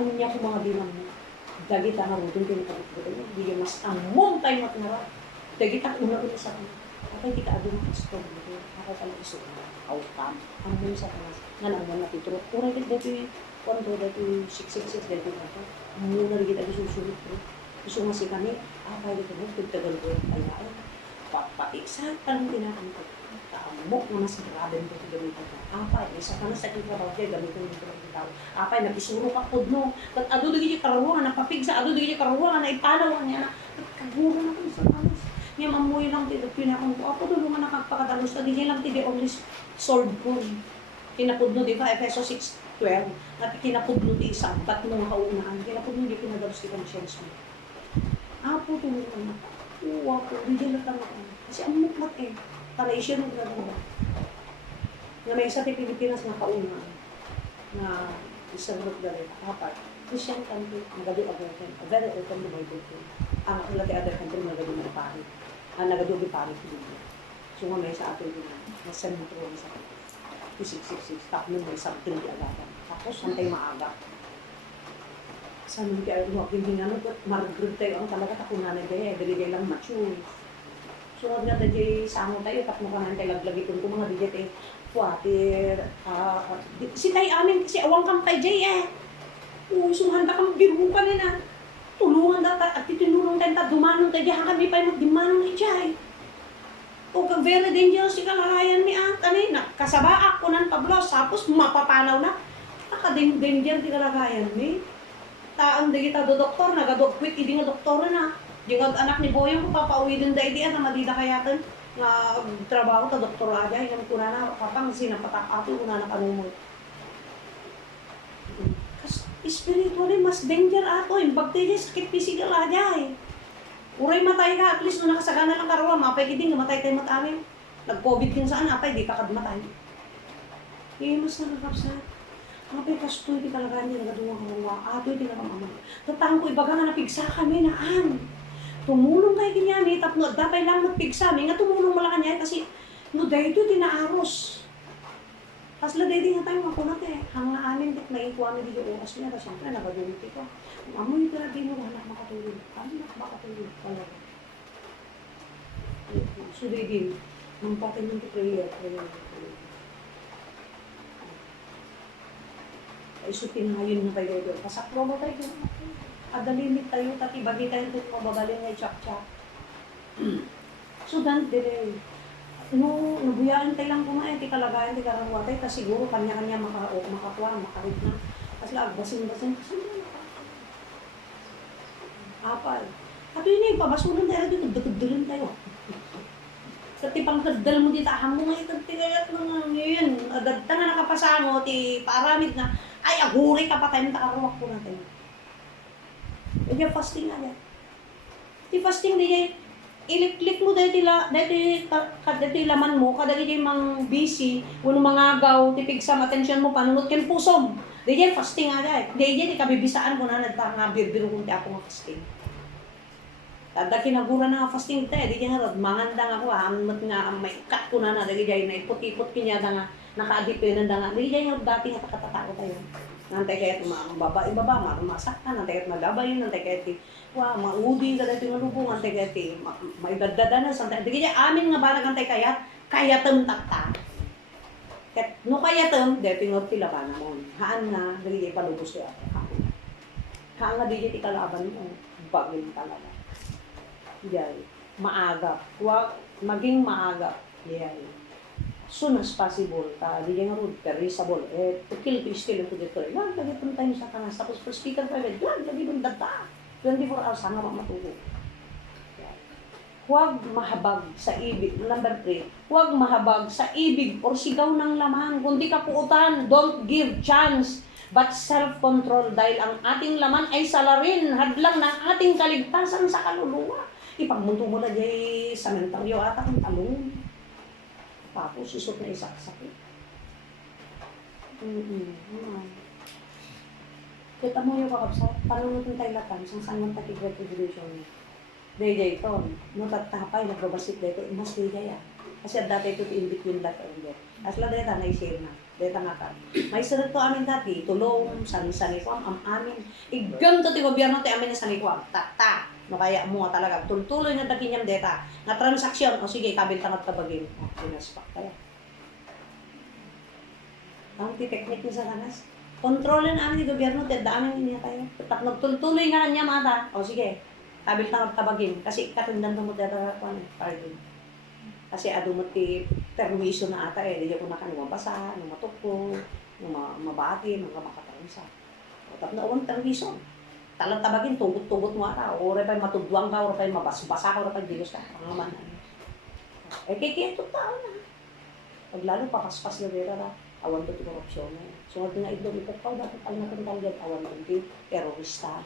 Ano niya kung mga binang mo? Dagit ang harutong pinakabit-bit niya. Hindi yung mas among time at nara. Dagit ang una-una sa kanya. Kapag di ka ado makastog. Ako pala iso. Outcome. Among sa kanya. Nalaman na tituro. Kurang kit dito yung 1, 2, 6, 6, 6, dito na ito. Muna rin kita susunod ko. Gusto nga si kami, kaya dito mo, pagtagal ko yung kaya, papaiksa, tanong tinaan ko. Kaamok na mas graben ko ito gamitan ko. Isa ka na sa aking trabaho dyan, gamitin mo ito ng tao. Nagisuro ka po no. At ado dagi yung karuwangan, napapigsa, ado dagi yung karuwangan, na ipalawan niya na. At kaguro na kung sa kamas. Niya mamuyo lang, pinakon ko. Ako doon nga nakapakadalos, hindi lang tidi only sword ko. Kinapudno, di ba? Efeso 6:12. At kinapudno di isang, ba't mo kaunaan. Kinapudno di pinadalos di conscience mo. Apo tulungan na. Uwa ko, hindi lang ako. Kasi ang mukmat eh. Taration mo na nga may isa sa Pilipinas na kauna na isang group na rin, kapag Christian country, nagado abortion, a very open to Bible thing. Ang lati other country, nagado na pari. Ang nagado di pari Pilipino. So nga may sa atin din, nasa metro sa 2666, tapos may something di agapan. Tapos, hantay maaga. Sa nung kaya hindi nga no, maragod tayo ang talaga takunan na gaya, dali lang mature. So, nga dali sa amo tayo, tapos mo ka nang laglagi kung mga DJ tayo, water, si tayo amin kasi awang kang kay Jay eh. Usuhan ka kang biruho ka nila. Tulungan data at titinulong tayo, dumanong tayo, kami pa yung dimanong ni Jay. O kang very dangerous si kalalayan ni kanina. Kasaba ako ng pablos, tapos mapapanaw na. Danger di kalagayan ni. Taang di kita do doktor, nagadokquit, hindi nga doktor na. Yung anak ni Boyong, papauwi din dahil diyan na madida kayatan. Nga trabaho ta doktor aja, yung kuna na, kapang sinapatak ato, kuna na kanumol. Kasi spiritually, mas danger ato. Yung bacteria, sakit physical aja eh. Uray matay ka, at least nung nakasagana lang karuwa, mapay ka din, matay tayo matamin. Nag-COVID din saan, apay, di ka kadmatay. Eh, mas nakakapsa. Apay, kasto, di talaga niya, nagaduwa ka mga, ato, di ka mamamay. Tatang ko, ibaga nga napigsa kami, naan. Tumulong tayo kanya, tapno, dapay lang magpigsa, may nga tumulong mo lang kanya, kasi, no, dahil ito, tinaaros. Tapos laday din nga tayo makunat eh. Hanga amin, naikuha na dito oras niya, kasi siyempre, nabadulot ito. Amoy ka na din mo, wala makatulog. Ano na makatulog? Wala. So, they din, mampatin yung prayer. Ay, so, pinahayon na tayo doon. Pasaklo mo tayo doon. Adalimit tayo, tati bagi tayo doon, mababalin ngay chak-chak. So, dan, dire. No, nabuyaan tayo lang kumain, di kalagayan, di karangwa tayo, kasi siguro kanya-kanya makakuha, makarit na. Kasi lang, basin-basin, kasi hindi apal. Ato yun eh, pabasulan tayo dito, dagdalin tayo. Kasi pang dagdal mo dito, aham mo ngayon, tigayat mo nga yun. Dagda nga nakapasano, ti paramid na, ay, aguri ka pa tayo, nakaruwak po natin. E di fasting nga yan. Ti fasting di ilik-lik mo dahil laman mo, kadali di mang busy, wano mangagaw, tipigsam, atensyon mo, panunot kin pusom. Di fasting nga dahil. Di kabibisaan ko na nagtanga, birbiro kung di ako nga fasting. Tada kinagura na fasting tayo, di nga rod, manganda ako, amat nga, may cut ko na di na ipot-ipot kinyada nga, naka-adipinan da nga, di nga dati nga takatako tayo. Nantay kaya ito ibaba, masaktan, nantay kaya magabayin, nantay kaya ito, maudi ka dito nga lubong, nantay kaya ito, maibagdada na, santay, di kaya amin nga ba nagantay kaya takta. Kat, no kaya dito nga tilaban mo, haan nga, di kaya palubos kaya ako. Haan nga di kaya ikalaban mo, bagay talaga. Diyan, maagap, maging maagap, diyan. Soon as possible, di nga rin, perishable, to kill to steal to destroy. Yan, lagi itong tayo sa kanas. Tapos, for speaker private, yan, lagi itong data. 24 hours, hanga matulog. Huwag mahabag sa ibig. Number 3, huwag mahabag sa ibig or sigaw ng laman. Kundi kapuutan, don't give chance, but self-control. Dahil ang ating laman ay salarin, hadlang ng ating kaligtasan sa kaluluwa. Ipagmunto mo na dyan sa mentalyo ata kung talong. Tapos, susot na isaksak. Kita mo yung kakapsa, panunod ng taylatan, saan mong takigwet evolution. Day ito, no tatapay, nagbabasit dito, mas day kasi at dati ito in between that and that. As lang dito, na-share na. Dito nga ka. May sunod to amin dati, tulong, sanikwam, amin. Ganto ti gobyerno ti amin na sanikwam. Ta. No kaya mo nga talaga. Tuloy na dati niyang data. Na transaksyon, o sige, kabil tangat kabagin. Pinaspak tayo. Ang technique niya sa kanas. Kontrolin amin ti gobyerno, ti daamin niya tayo. Nagtuloy nga kanya mata. O sige, kabil tangat kabagin. Kasi katundan mo data pardon. Kasi adumot ti permission na ata di ko na kanong mabasa, nung matukpo, nung mabati, nung makataransa. O tapos na uwang permission. Talang tabagin, tugot-tugot mo ata. O rin pa matudwang ka, o rin pa mabasa ka, o rin pa dilos ka. Ang naman. Kaya tao na. Pag lalo papaspas na dito na, awan ko ti korupsyon na. So, nga ito ipagpaw, dapat ang natin talagang awan ko ti terorista.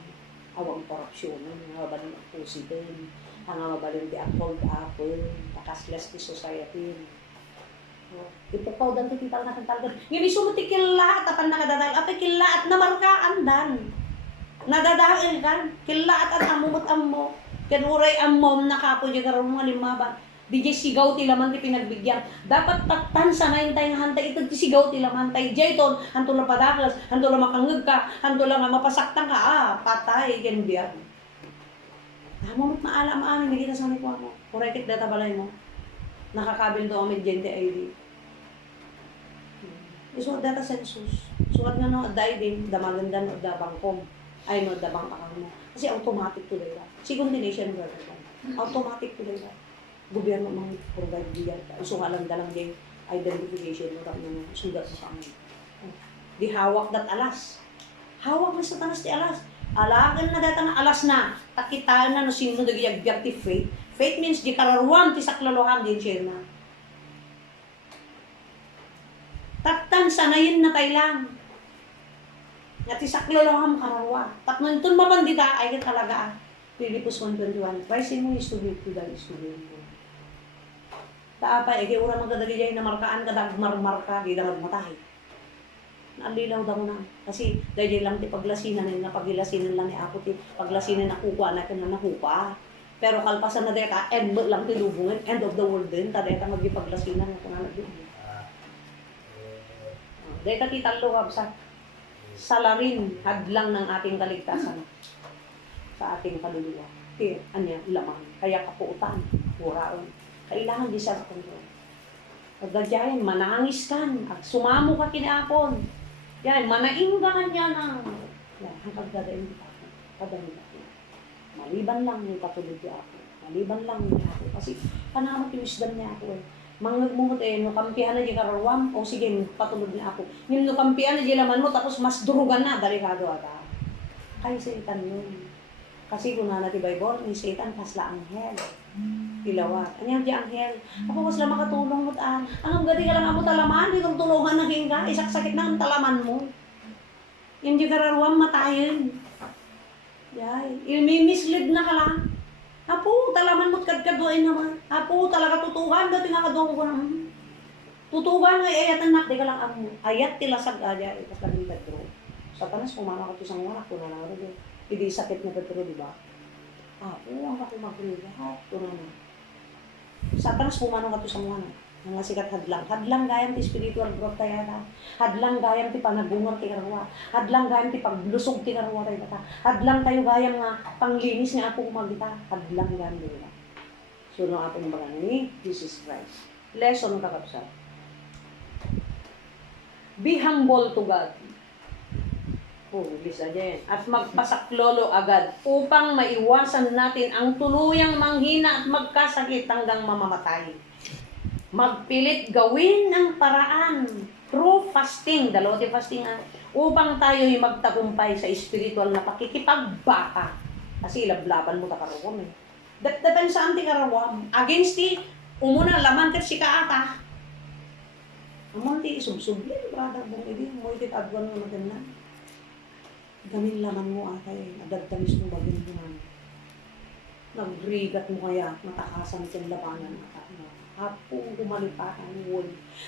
awang korupsyon, nga mabalin ang president, nga mabalin di uphold apple, nakaslas di society. Ipukaw dan ti kita na kantalgan. Ngini sumuti kila apan nakadadal, apay kila at namarkaan dan. Nadadahil kan, kila at amumot ammo. Ken uray ammom nakapo di karon mga limaban. Di jay sigaw ti laman ti pinagbigyan. Dapat taktan sa nayin tayo nga hantay ito ti sigaw ti laman tayo. Jay ton, hanto lang padaklas, hanto lang makangag ka, hanto lang mapasaktan ka, patay, ken biyan. Amumot na alam amin, nakita sa ni ko mo. Kurekit data balay mo. Nakakabil do kami gente ID. Isuot data census. Sukat nga no, aday din, damagandan o dabangkom. Ay no, dabang akang mo. Kasi automatic tuloy lang. Si combination brother. Automatic tuloy lang. Gobyerno mang provide diyan. So alam dalang yung identification mo ng sugat sa kami. Di hawak dat alas. Hawak mo sa tanas ti alas. Alakan na data na alas na. Takitaan na no sino nagyagbyag ti faith. Faith means di kararuan ti saklolohan din siya na. Taktan sanayin na kailang. Nga ti saklolohan kararuan. Takman itong mabandita ay talaga. Pilipos 121. Pricing mo is to be to the student mo. Taapay, egi ura magdadali dyan na markaan ka, dagmarmar ka, di dagat matay. Naalilaw daw na. Kasi dahil lang ti paglasinan na paglasinan lang ni ako ti paglasinan na kukuha na ka na nakupa. Pero kalpasan na deka, end lang ti lubungan, end of the world din, tadeta magdipaglasinan na kung ano din. Deka titalo sa salarin, hadlang ng ating kaligtasan sa ating kaluluwa. Anya, lamang, kaya kapuutan, uraon. Kailangan di siya kontrol. Pagdadyahin, manangis kan, at sumamo ka kinakon. Yan, manaingga ka niya ng... Yan, ang pagdadain di ako. Padami ako. Maliban lang yung patulog di ako. Maliban lang niya ako. Kasi, kanamat yung wisdom niya ako eh. Mangagmumot eh, no kampihan na di karawam, o sige, patulog niya ako. Yung no kampihan na di laman mo, tapos mas durugan na, dalikado ata. Kayo Satan yun. Kasi kung na ti Bible, ni Satan pasla anghel. Tilawat. Anyang di anghel. Ako mas lang makatulong mo taan. Ang gadi ka lang amo talaman, itong tulungan na hinga, isak-sakit na ang talaman mo. Yung di kararuang matayin. Yay. Ilmi-mislead na ka lang. Apo, talaman mo't kadkaduin naman. Apo, talaga tutuhan, dati nakadong ko naman. Tutuhan ay ayat anak, di ka lang amo. Ayat tilasag aja, ipas lang yung Pedro. Satanas, kumama ka to isang warak, kung na rin. Hindi sakit na Pedro, di ba? Apo, ang kakumagrilahat, kung na. Satanas, kumano ka to isang warak. Mga sikat hadlang. Hadlang gayam ti spiritual growth tayo ta. Hadlang gayam ti panagungor ti karwa. Hadlang gayam ti paglusog ti karwa tayo ta. Hadlang tayo gayam nga panglinis nga ako kumagita. Hadlang gayam nila. So, no ato ng baga ni Jesus Christ. Lesson kakapsat. Be humble to God. Lisa dyan. At magpasaklolo agad upang maiwasan natin ang tuluyang manghina at magkasakit hanggang mamamatay. Magpilit gawin ang paraan through fasting, dalawa di fasting upang tayo'y magtagumpay sa spiritual na pakikipagbaka. Kasi lablaban mo ta karawam eh. Dapdapan sa anti karawam. Against ti, umuna laman kat si kaata. Amon ti isubsubli, brother, bong idi, mo itit adwan mo maganda. Gamin laman mo ata eh, adagdamis mo bagin mo namin. Nagrigat mo kaya, matakasan sa labanan ata. Apo, kumalipakan mo.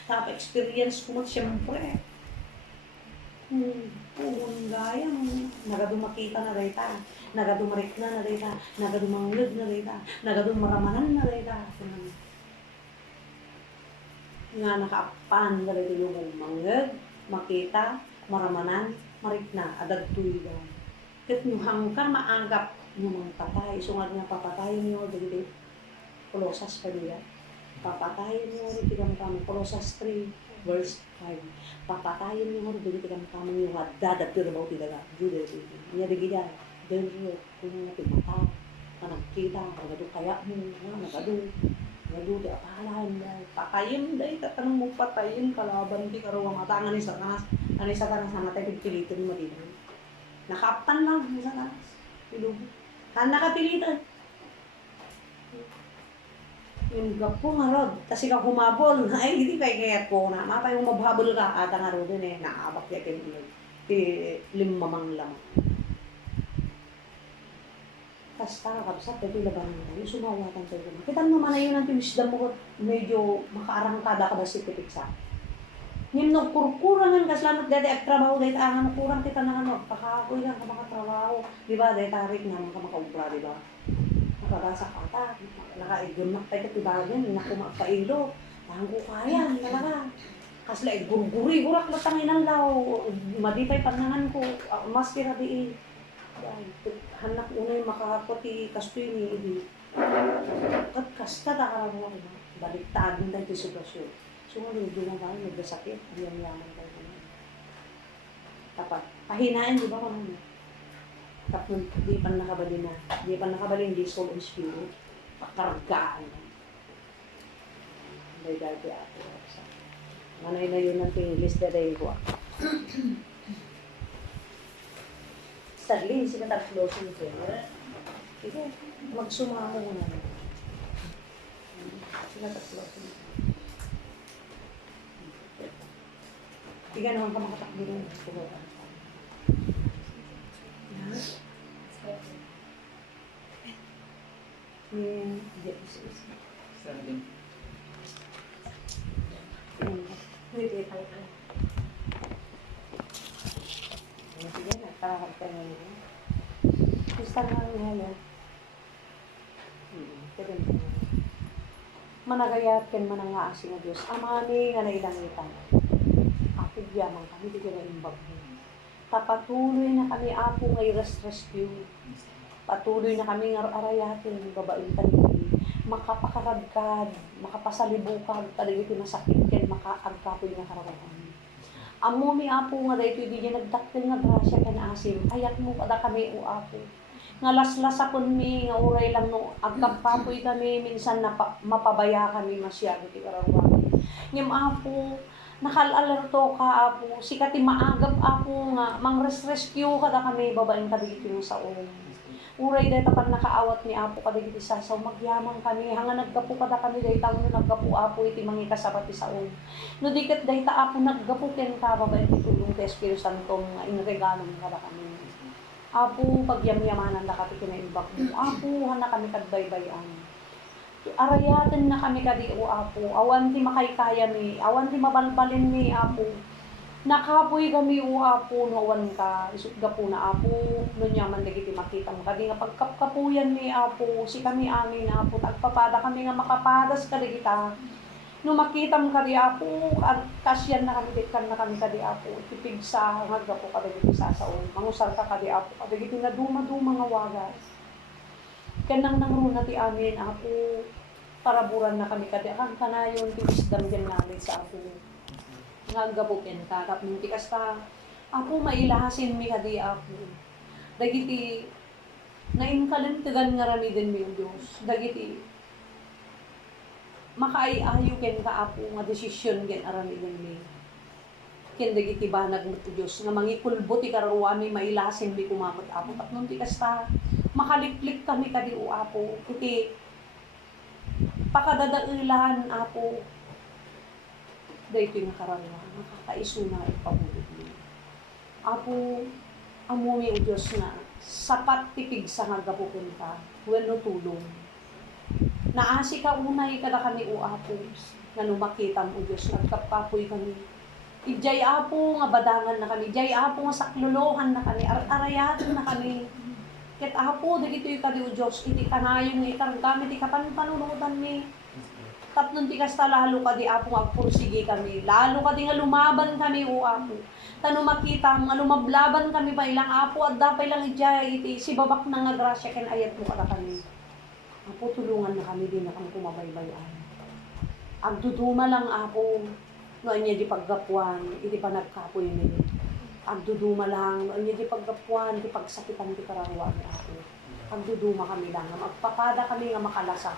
Tapos experience ko mo, siyempre. Gaya mo. Nagadumakita na rita. Nagadumarik na rita. Nagadumanglod na rita. Nagadumaramanan na rita. Nga nakaapan na rita yung manglod, makita, maramanan, marik na, adagtuy daw. Kat nuhang ka maanggap ng patay. So nga papatayin niyo, dito, Colossus pa niya. Papatayin niyo rin tigang kami. Colossus 3, verse 5. Papatayin niyo rin tigang kami yung dadat yun about tidaga. Jude, niya digida. Dahil kung natin mata, nagkita, nagado kaya mo, nagado di apalahan dahil. Patayin dahil, tatanong mo patayin, kalaban di karawang matangan ni Satanas. Ano yung Satanas na natin, pipilitin mo din. Nakapan lang yung Satanas. Pilubo. Nakapilitan. Yung gapo nga rod, kasi ka humabol, ay hindi pa ikayat ko na, mapay yung mabhabol ka, ata nga rod din eh, naabak ya kayo limamang lamang. kasta kabsat dito laban tayo sumawatan tayo. Kita naman na yun ang tiwisdom mo medyo makaarangkada ka ba si tipiksa. Nim no kurkurangan kas lanot dati at trabaho dahil angan kurang kita na ano pakakoy lang ka makatrabaho. Di ba dahil tarik nga ka makaupra, di ba? Nakabasa ka ta, nakaigon na tayo tibagan, nakumakailo. Tango kaya, talaga. Kasi like, gurguri, gurak na tangin ang law. Madipay panangan ko, mas kira di hanak unay makakapoti kastoy ni Idi. Kasta ta ka mo, baliktad din tayo sitwasyon. So, hindi na tayo nagdasakit, diyan-yaman tayo. Tapat, pahinain, di ba kami? Tapos, di pa nakabalin na. Di pa nakabalin, di soul and spirit. Pakargaan. Dahil ako. Manay na yun ang tinglis na dahil ko. Sagling, sila tag-closing ko. Sige, magsumama mo na. Sila tag-closing ko. Tiga naman ka makatakbo rin. Hindi tayo ka. Sige na, kakakag tayo na nila. Gusto nga nga. Managayat ken manangaasi nga Diyos. Amani nga nailangitan. Yaman kami, di ka na imbag mo. Tapatuloy na kami, Apo, ngay rescue. Patuloy na kami nga arayatin, babaeng kanili. Makapakaragkad, makapasalibukag, taligiti masakit ken makaagkapoy na karawakan. Amo mi Apo nga dahito di niya nagdaktil nga grasya ken asim. Ayat mo kada kami o Apo. Nga laslasapon mi, nga uray lang no, agkapapoy kami, minsan mapabaya kami masyado ti karawakan. Ngem Apo, nakal-alerto ka, Apo. Sikati maagap, Apo, nga mang-rescue kada kami, babaeng kadigiti mo sa ulo. Uray dahil tapan nakaawat ni Apo kadigiti sa magyamang kami. Hanga naggapo kada kami dahil tao na naggapo, Apo, iti mangikasabat ti sa ulo. No dikat dahil ta, Apo, naggapo ken ka, babaeng itulong ti Espiritu Santo, nga inreganom kada kami. Apo, pagyamyamanan na kati kinaimbak mo. Apo, hana kami kagbaybayan. Arayatin na kami kadi o Apo, awan ti makaykaya mi, awan ti mabalbalin mi Apo. Nakapoy kami o Apo, no awan ka, isut gapo na Apo, no nyaman dagiti makita mo kadi nga pagkapkapuyan mi Apo, si kami amin Apo, tagpapada kami nga makapadas kadi kita. No makita mo kadi Apo, kasyan na kami ditkan na kami kadi Apo, tipig sa nga gapo kadi diti sasaon, mangusar ka kadi Apo, kadi diti nga duma-duma nga wagas. Kanang nangruna ti amin, Apo, paraburan na kami kadi akang kanayon ti wisdom din namin sa Apo. Ngagabukin ka, kapag ti kasta, Apo, mailahasin mi kadi Apo. Dagiti, nainkalintigan nga rami din mi Diyos. Dagiti, makaayayo ken ka Apo, nga desisyon ken arami din mi. Ken dagiti banag mo ti Diyos, nga mangikulbo ti karuami, mailahasin mi kumapot Apo. Tapnon ti kasta, makaliklik kami kadi o Apo, iti pakadadailan Apo, dahito yung karaniwan, nakakaisuna ipabulog mo. Apo, amumi o Diyos na, sapat tipig sa nagapupin ka, bueno tulong. Naasi ka unay kada kami o Apo, nga numakitan o Diyos, nagkapapoy kami. Ijay Apo, nga badangan na kami, ijay Apo, nga sakluluhan na kami, arayatin na kami. Ket Apo, dagito yung kadi o Diyos, iti kanayon nga itarang kami, iti kapanunutan ni. Tapnon ti kasta lalo kadi Apo nga pursige kami, lalo kadi nga lumaban kami o Apo. Tano makita nga lumablaban kami pa ilang Apo, at dapay lang ijay, iti si babak na nga grasya ken ayat mo kada kami. Apo, tulungan na kami din na kami kumabaybayan. Agduduma lang Apo, noon niya di paggapuan, iti panagkapoy nila. Agduduma lang, niya di paggapuan, di pagsakitan di kararuan Apo. Agduduma kami lang, magpapada kami nga makalasa.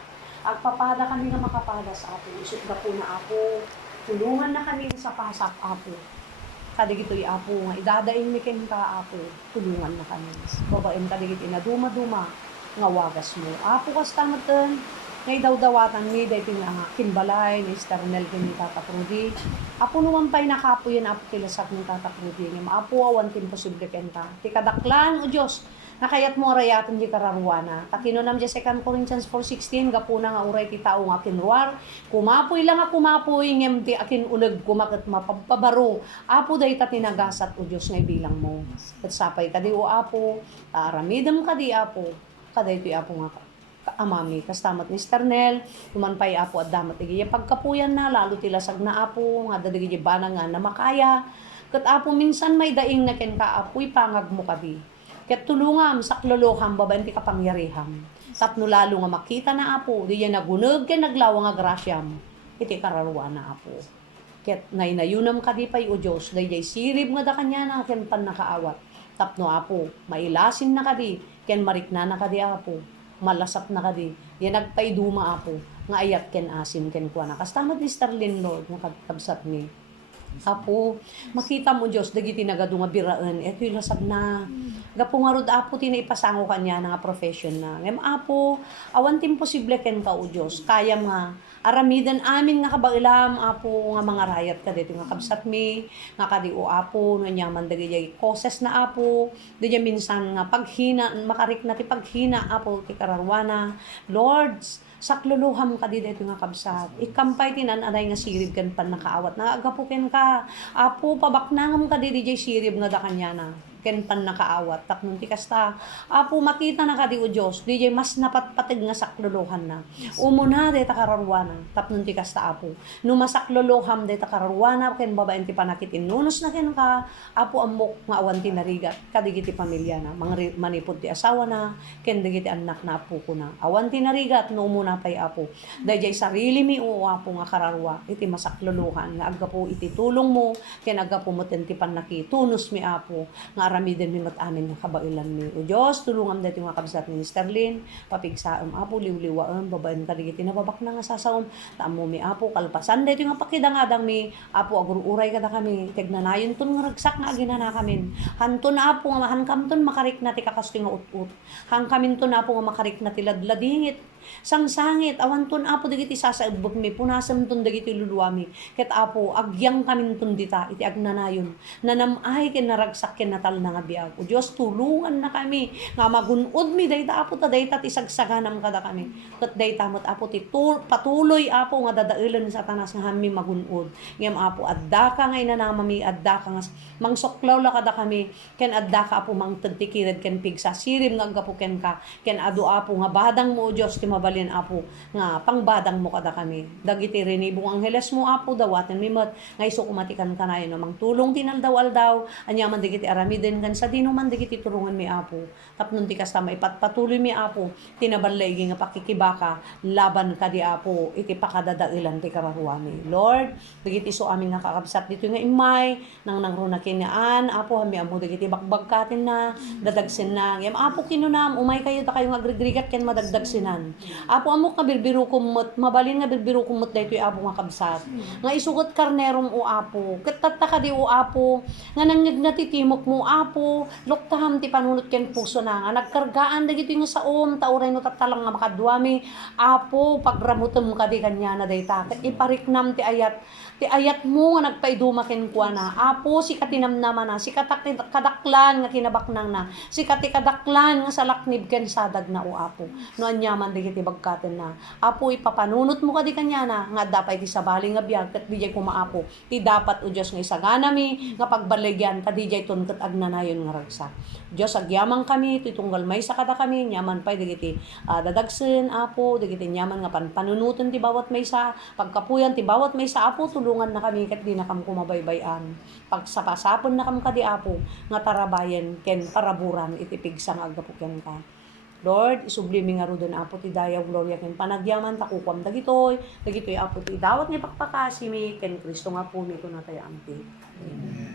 Agpapada kami nga makapadas Apo. Isut gapo na Apo. Tulungan na kami sa pasak Apo. Kadigito'y Apo nga, idadain mi ken ka Apo. Tulungan na kami. Babaen kadigito'y na duma-duma nga wagas mo. Apo kasta matan, ngay daw-dawatan mi, dahi nga kinbalay, ni Sternel kin ni Tata Prudi. Apo nuwan pa'y nakapo yan, Apo kilasak ni Tata Prudi. Nga Apo awan kin posible ken ka. Ti kadaklan o Diyos, Nakayat mo arayaton di kararwana. Takinunam di 2 Corinthians 4:16, gapuna nga uray ti tao nga kinruar. Kumapoy lang nga kumapoy, ngem ti akin uneg kumakat mapabaro. Apo day ta tinagasat o Diyos nga ibilang mo. At sapay ka di o apo, aramidam ka di apo. Kaday ti apo nga amami, kastamat ni Sternel, tumanpay apo at damat igi pagkapuyan na, lalo tilasag na apo, nga dadagi bana nga na makaya. Kat apo minsan may daing na ken ka apoy pangag mo kadi. Ket tulungam sakloloham babaen ti kapangyariham. Tapno lalo nga makita na apo, di yan naguneg ken naglawa nga grasyam. Iti kararwa na apo. Ket naynayunam kadi pay o Dios, dayjay sirib nga da kanya na ken pan nakaawat. Tapno apo, mailasin na kadi, ken marikna na kadi apo. Malasap na kadi. Yan nagpaiduma apo. Nga ayat ken asin ken kuana. Kastamad ni Starlin Lord nga kabsat ni. Apo, makita mo Diyos, dagiti nagado nga biraan, eto yung lasag na. Gapungarod apo, tinaipasango kanya nga profession na. Ngem apo, awan tin posible ken ka o Diyos, kaya nga, aramidan amin nga kabailam, apo, nga mga rayat ka dito nga kabsat mi, nga kadi o apo, no nyaman dagiti koses na apo, dagiti minsan nga paghina, makarik na ti paghina, apo, ti kararwana, Lords, sakluluham ka dito nga kabsat. Ikampay tinan anay nga sirib kan pan nakaawat. Naagapuken ka. Apo pabaknangam ka dito sirib nga da kanya na. Ken pan nakaawat. Tapnon ti kasta. Apo makita na ka di o Diyos. DJ mas napatpatig nga sakluluhan na. Umuna dito kararwana. Tapnon ti kasta apo. Numasakluluham dito kararwana. Ken babaen ti panakitin. Nunos na ken ka. Apo amok nga awan ti narigat. Kadigiti pamilya na. Manipod ti asawa na. Ken digiti anak na apo ko na. Awan ti narigat. No umuna pay apo. Dayjay sarili mi o apo nga kararwa. Iti masakluluhan. Nga agapo iti tulong mo. Ken agapo mo ti panaki. Tunos mi apo. Nga aramiden mi mat amin nga kabailan mi. O Diyos, tulungam dito nga kabsat ni Sterlin, papigsaam apo, liwliwaan, babaen kadigiti na babak na nga sasaom, taamo mi apo, kalpasan dito nga pakidangadang mi, apo, agururay kada kami, tegnanayon ton nga ragsak nga aginana kamin, hanton apo nga hankam ton makarik na ti kakasto nga ut-ut, hangkamin ton apo nga makarik na ti ladladingit, sangsangit, awan ton apo dagiti sasaibot mi, punasam ton dagiti luluwami, ket apo, agyang kamin ton dita, iti agnanayon, nanamay ken naragsak ken natal na nga biag. O Diyos, tulungan na kami. Nga magunod mi, dayta apo ta, dayta tisagsaganam kada kami. Kat dayta mo't apo ti patuloy apo nga dadailan sa tanas nga hami magunod. Ngam apo, adda ka nga inanamami, adda ka nga mangsoklaw la kada kami. Ken adda ka apo mangtagtikirid ken pigsa. Sirim nga agapo ken ka. Ken adu apo nga badang mo o Diyos, ti mabalin apo nga pangbadang mo kada kami. Dagiti rinibong angheles mo apo, dawaten mi mat, nga iso kumatikan ka na yun. Mangtulong tinaldaw-aldaw, anyaman digiti aramiden kan sa dino man digiti turungan mi apo. Tapnon ti kasta maipatpatuloy mi apo. Tinabalay nga pakikibaka laban ka di apo. Iti pakadadailan ti kararwami. Lord, digiti so amin nga kakabsat dito nga imay nang nangruna kinaan apo hami amo digiti bakbagkatin na dadagsin na. Ngem apo kinunam umay kayo ta kayo nga agrigrigat ken madagdagsinan. Apo amo ka birbiro kumot mabalin nga birbiro kumot daytoy apo nga kabsat. Nga isugot karnerom o apo. Ket tatta ka di o apo nga nangeg natitimok mo apo, luktaham ti panunot ken puso na nga nagkargaan dagiti nga saom tauray no tatalang nga makadwami apo pagramutem ka di kanya na dayta ket ipariknam ti ayat mo nga nagpaiduma ken kuana apo si katinamnaman na si kadaklan nga kinabaknang na si kadaklan nga salaknib ken sadag na o apo no anyaman dagiti bagkaten na apo ipapanunot mo ka di kanya na nga dapay ti sabali nga biag ket dijay kumaapo ti dapat o Dios nga isagana mi nga pagbaligyan kadijay tunket agnanayon nga ragsak. Dios agyamang kami titunggal may sakada kami nyaman pay dagiti dadagsen apo dagiti nyaman nga panunuten ti bawat maysa pagkapuyan ti bawat maysa apo tulungan na kami ket di na kam kumabaybayan pagsapasapon na kam kadi apo nga tarabayen ken paraburan iti pigsa nga agapo ken ka. Lord, isublimi nga rodon apo ti dayaw gloria ken panagyaman takukwam dagitoy apo ti dawat ni pakpakasimi ken Kristo nga pumi ko na tayo amti. Amen.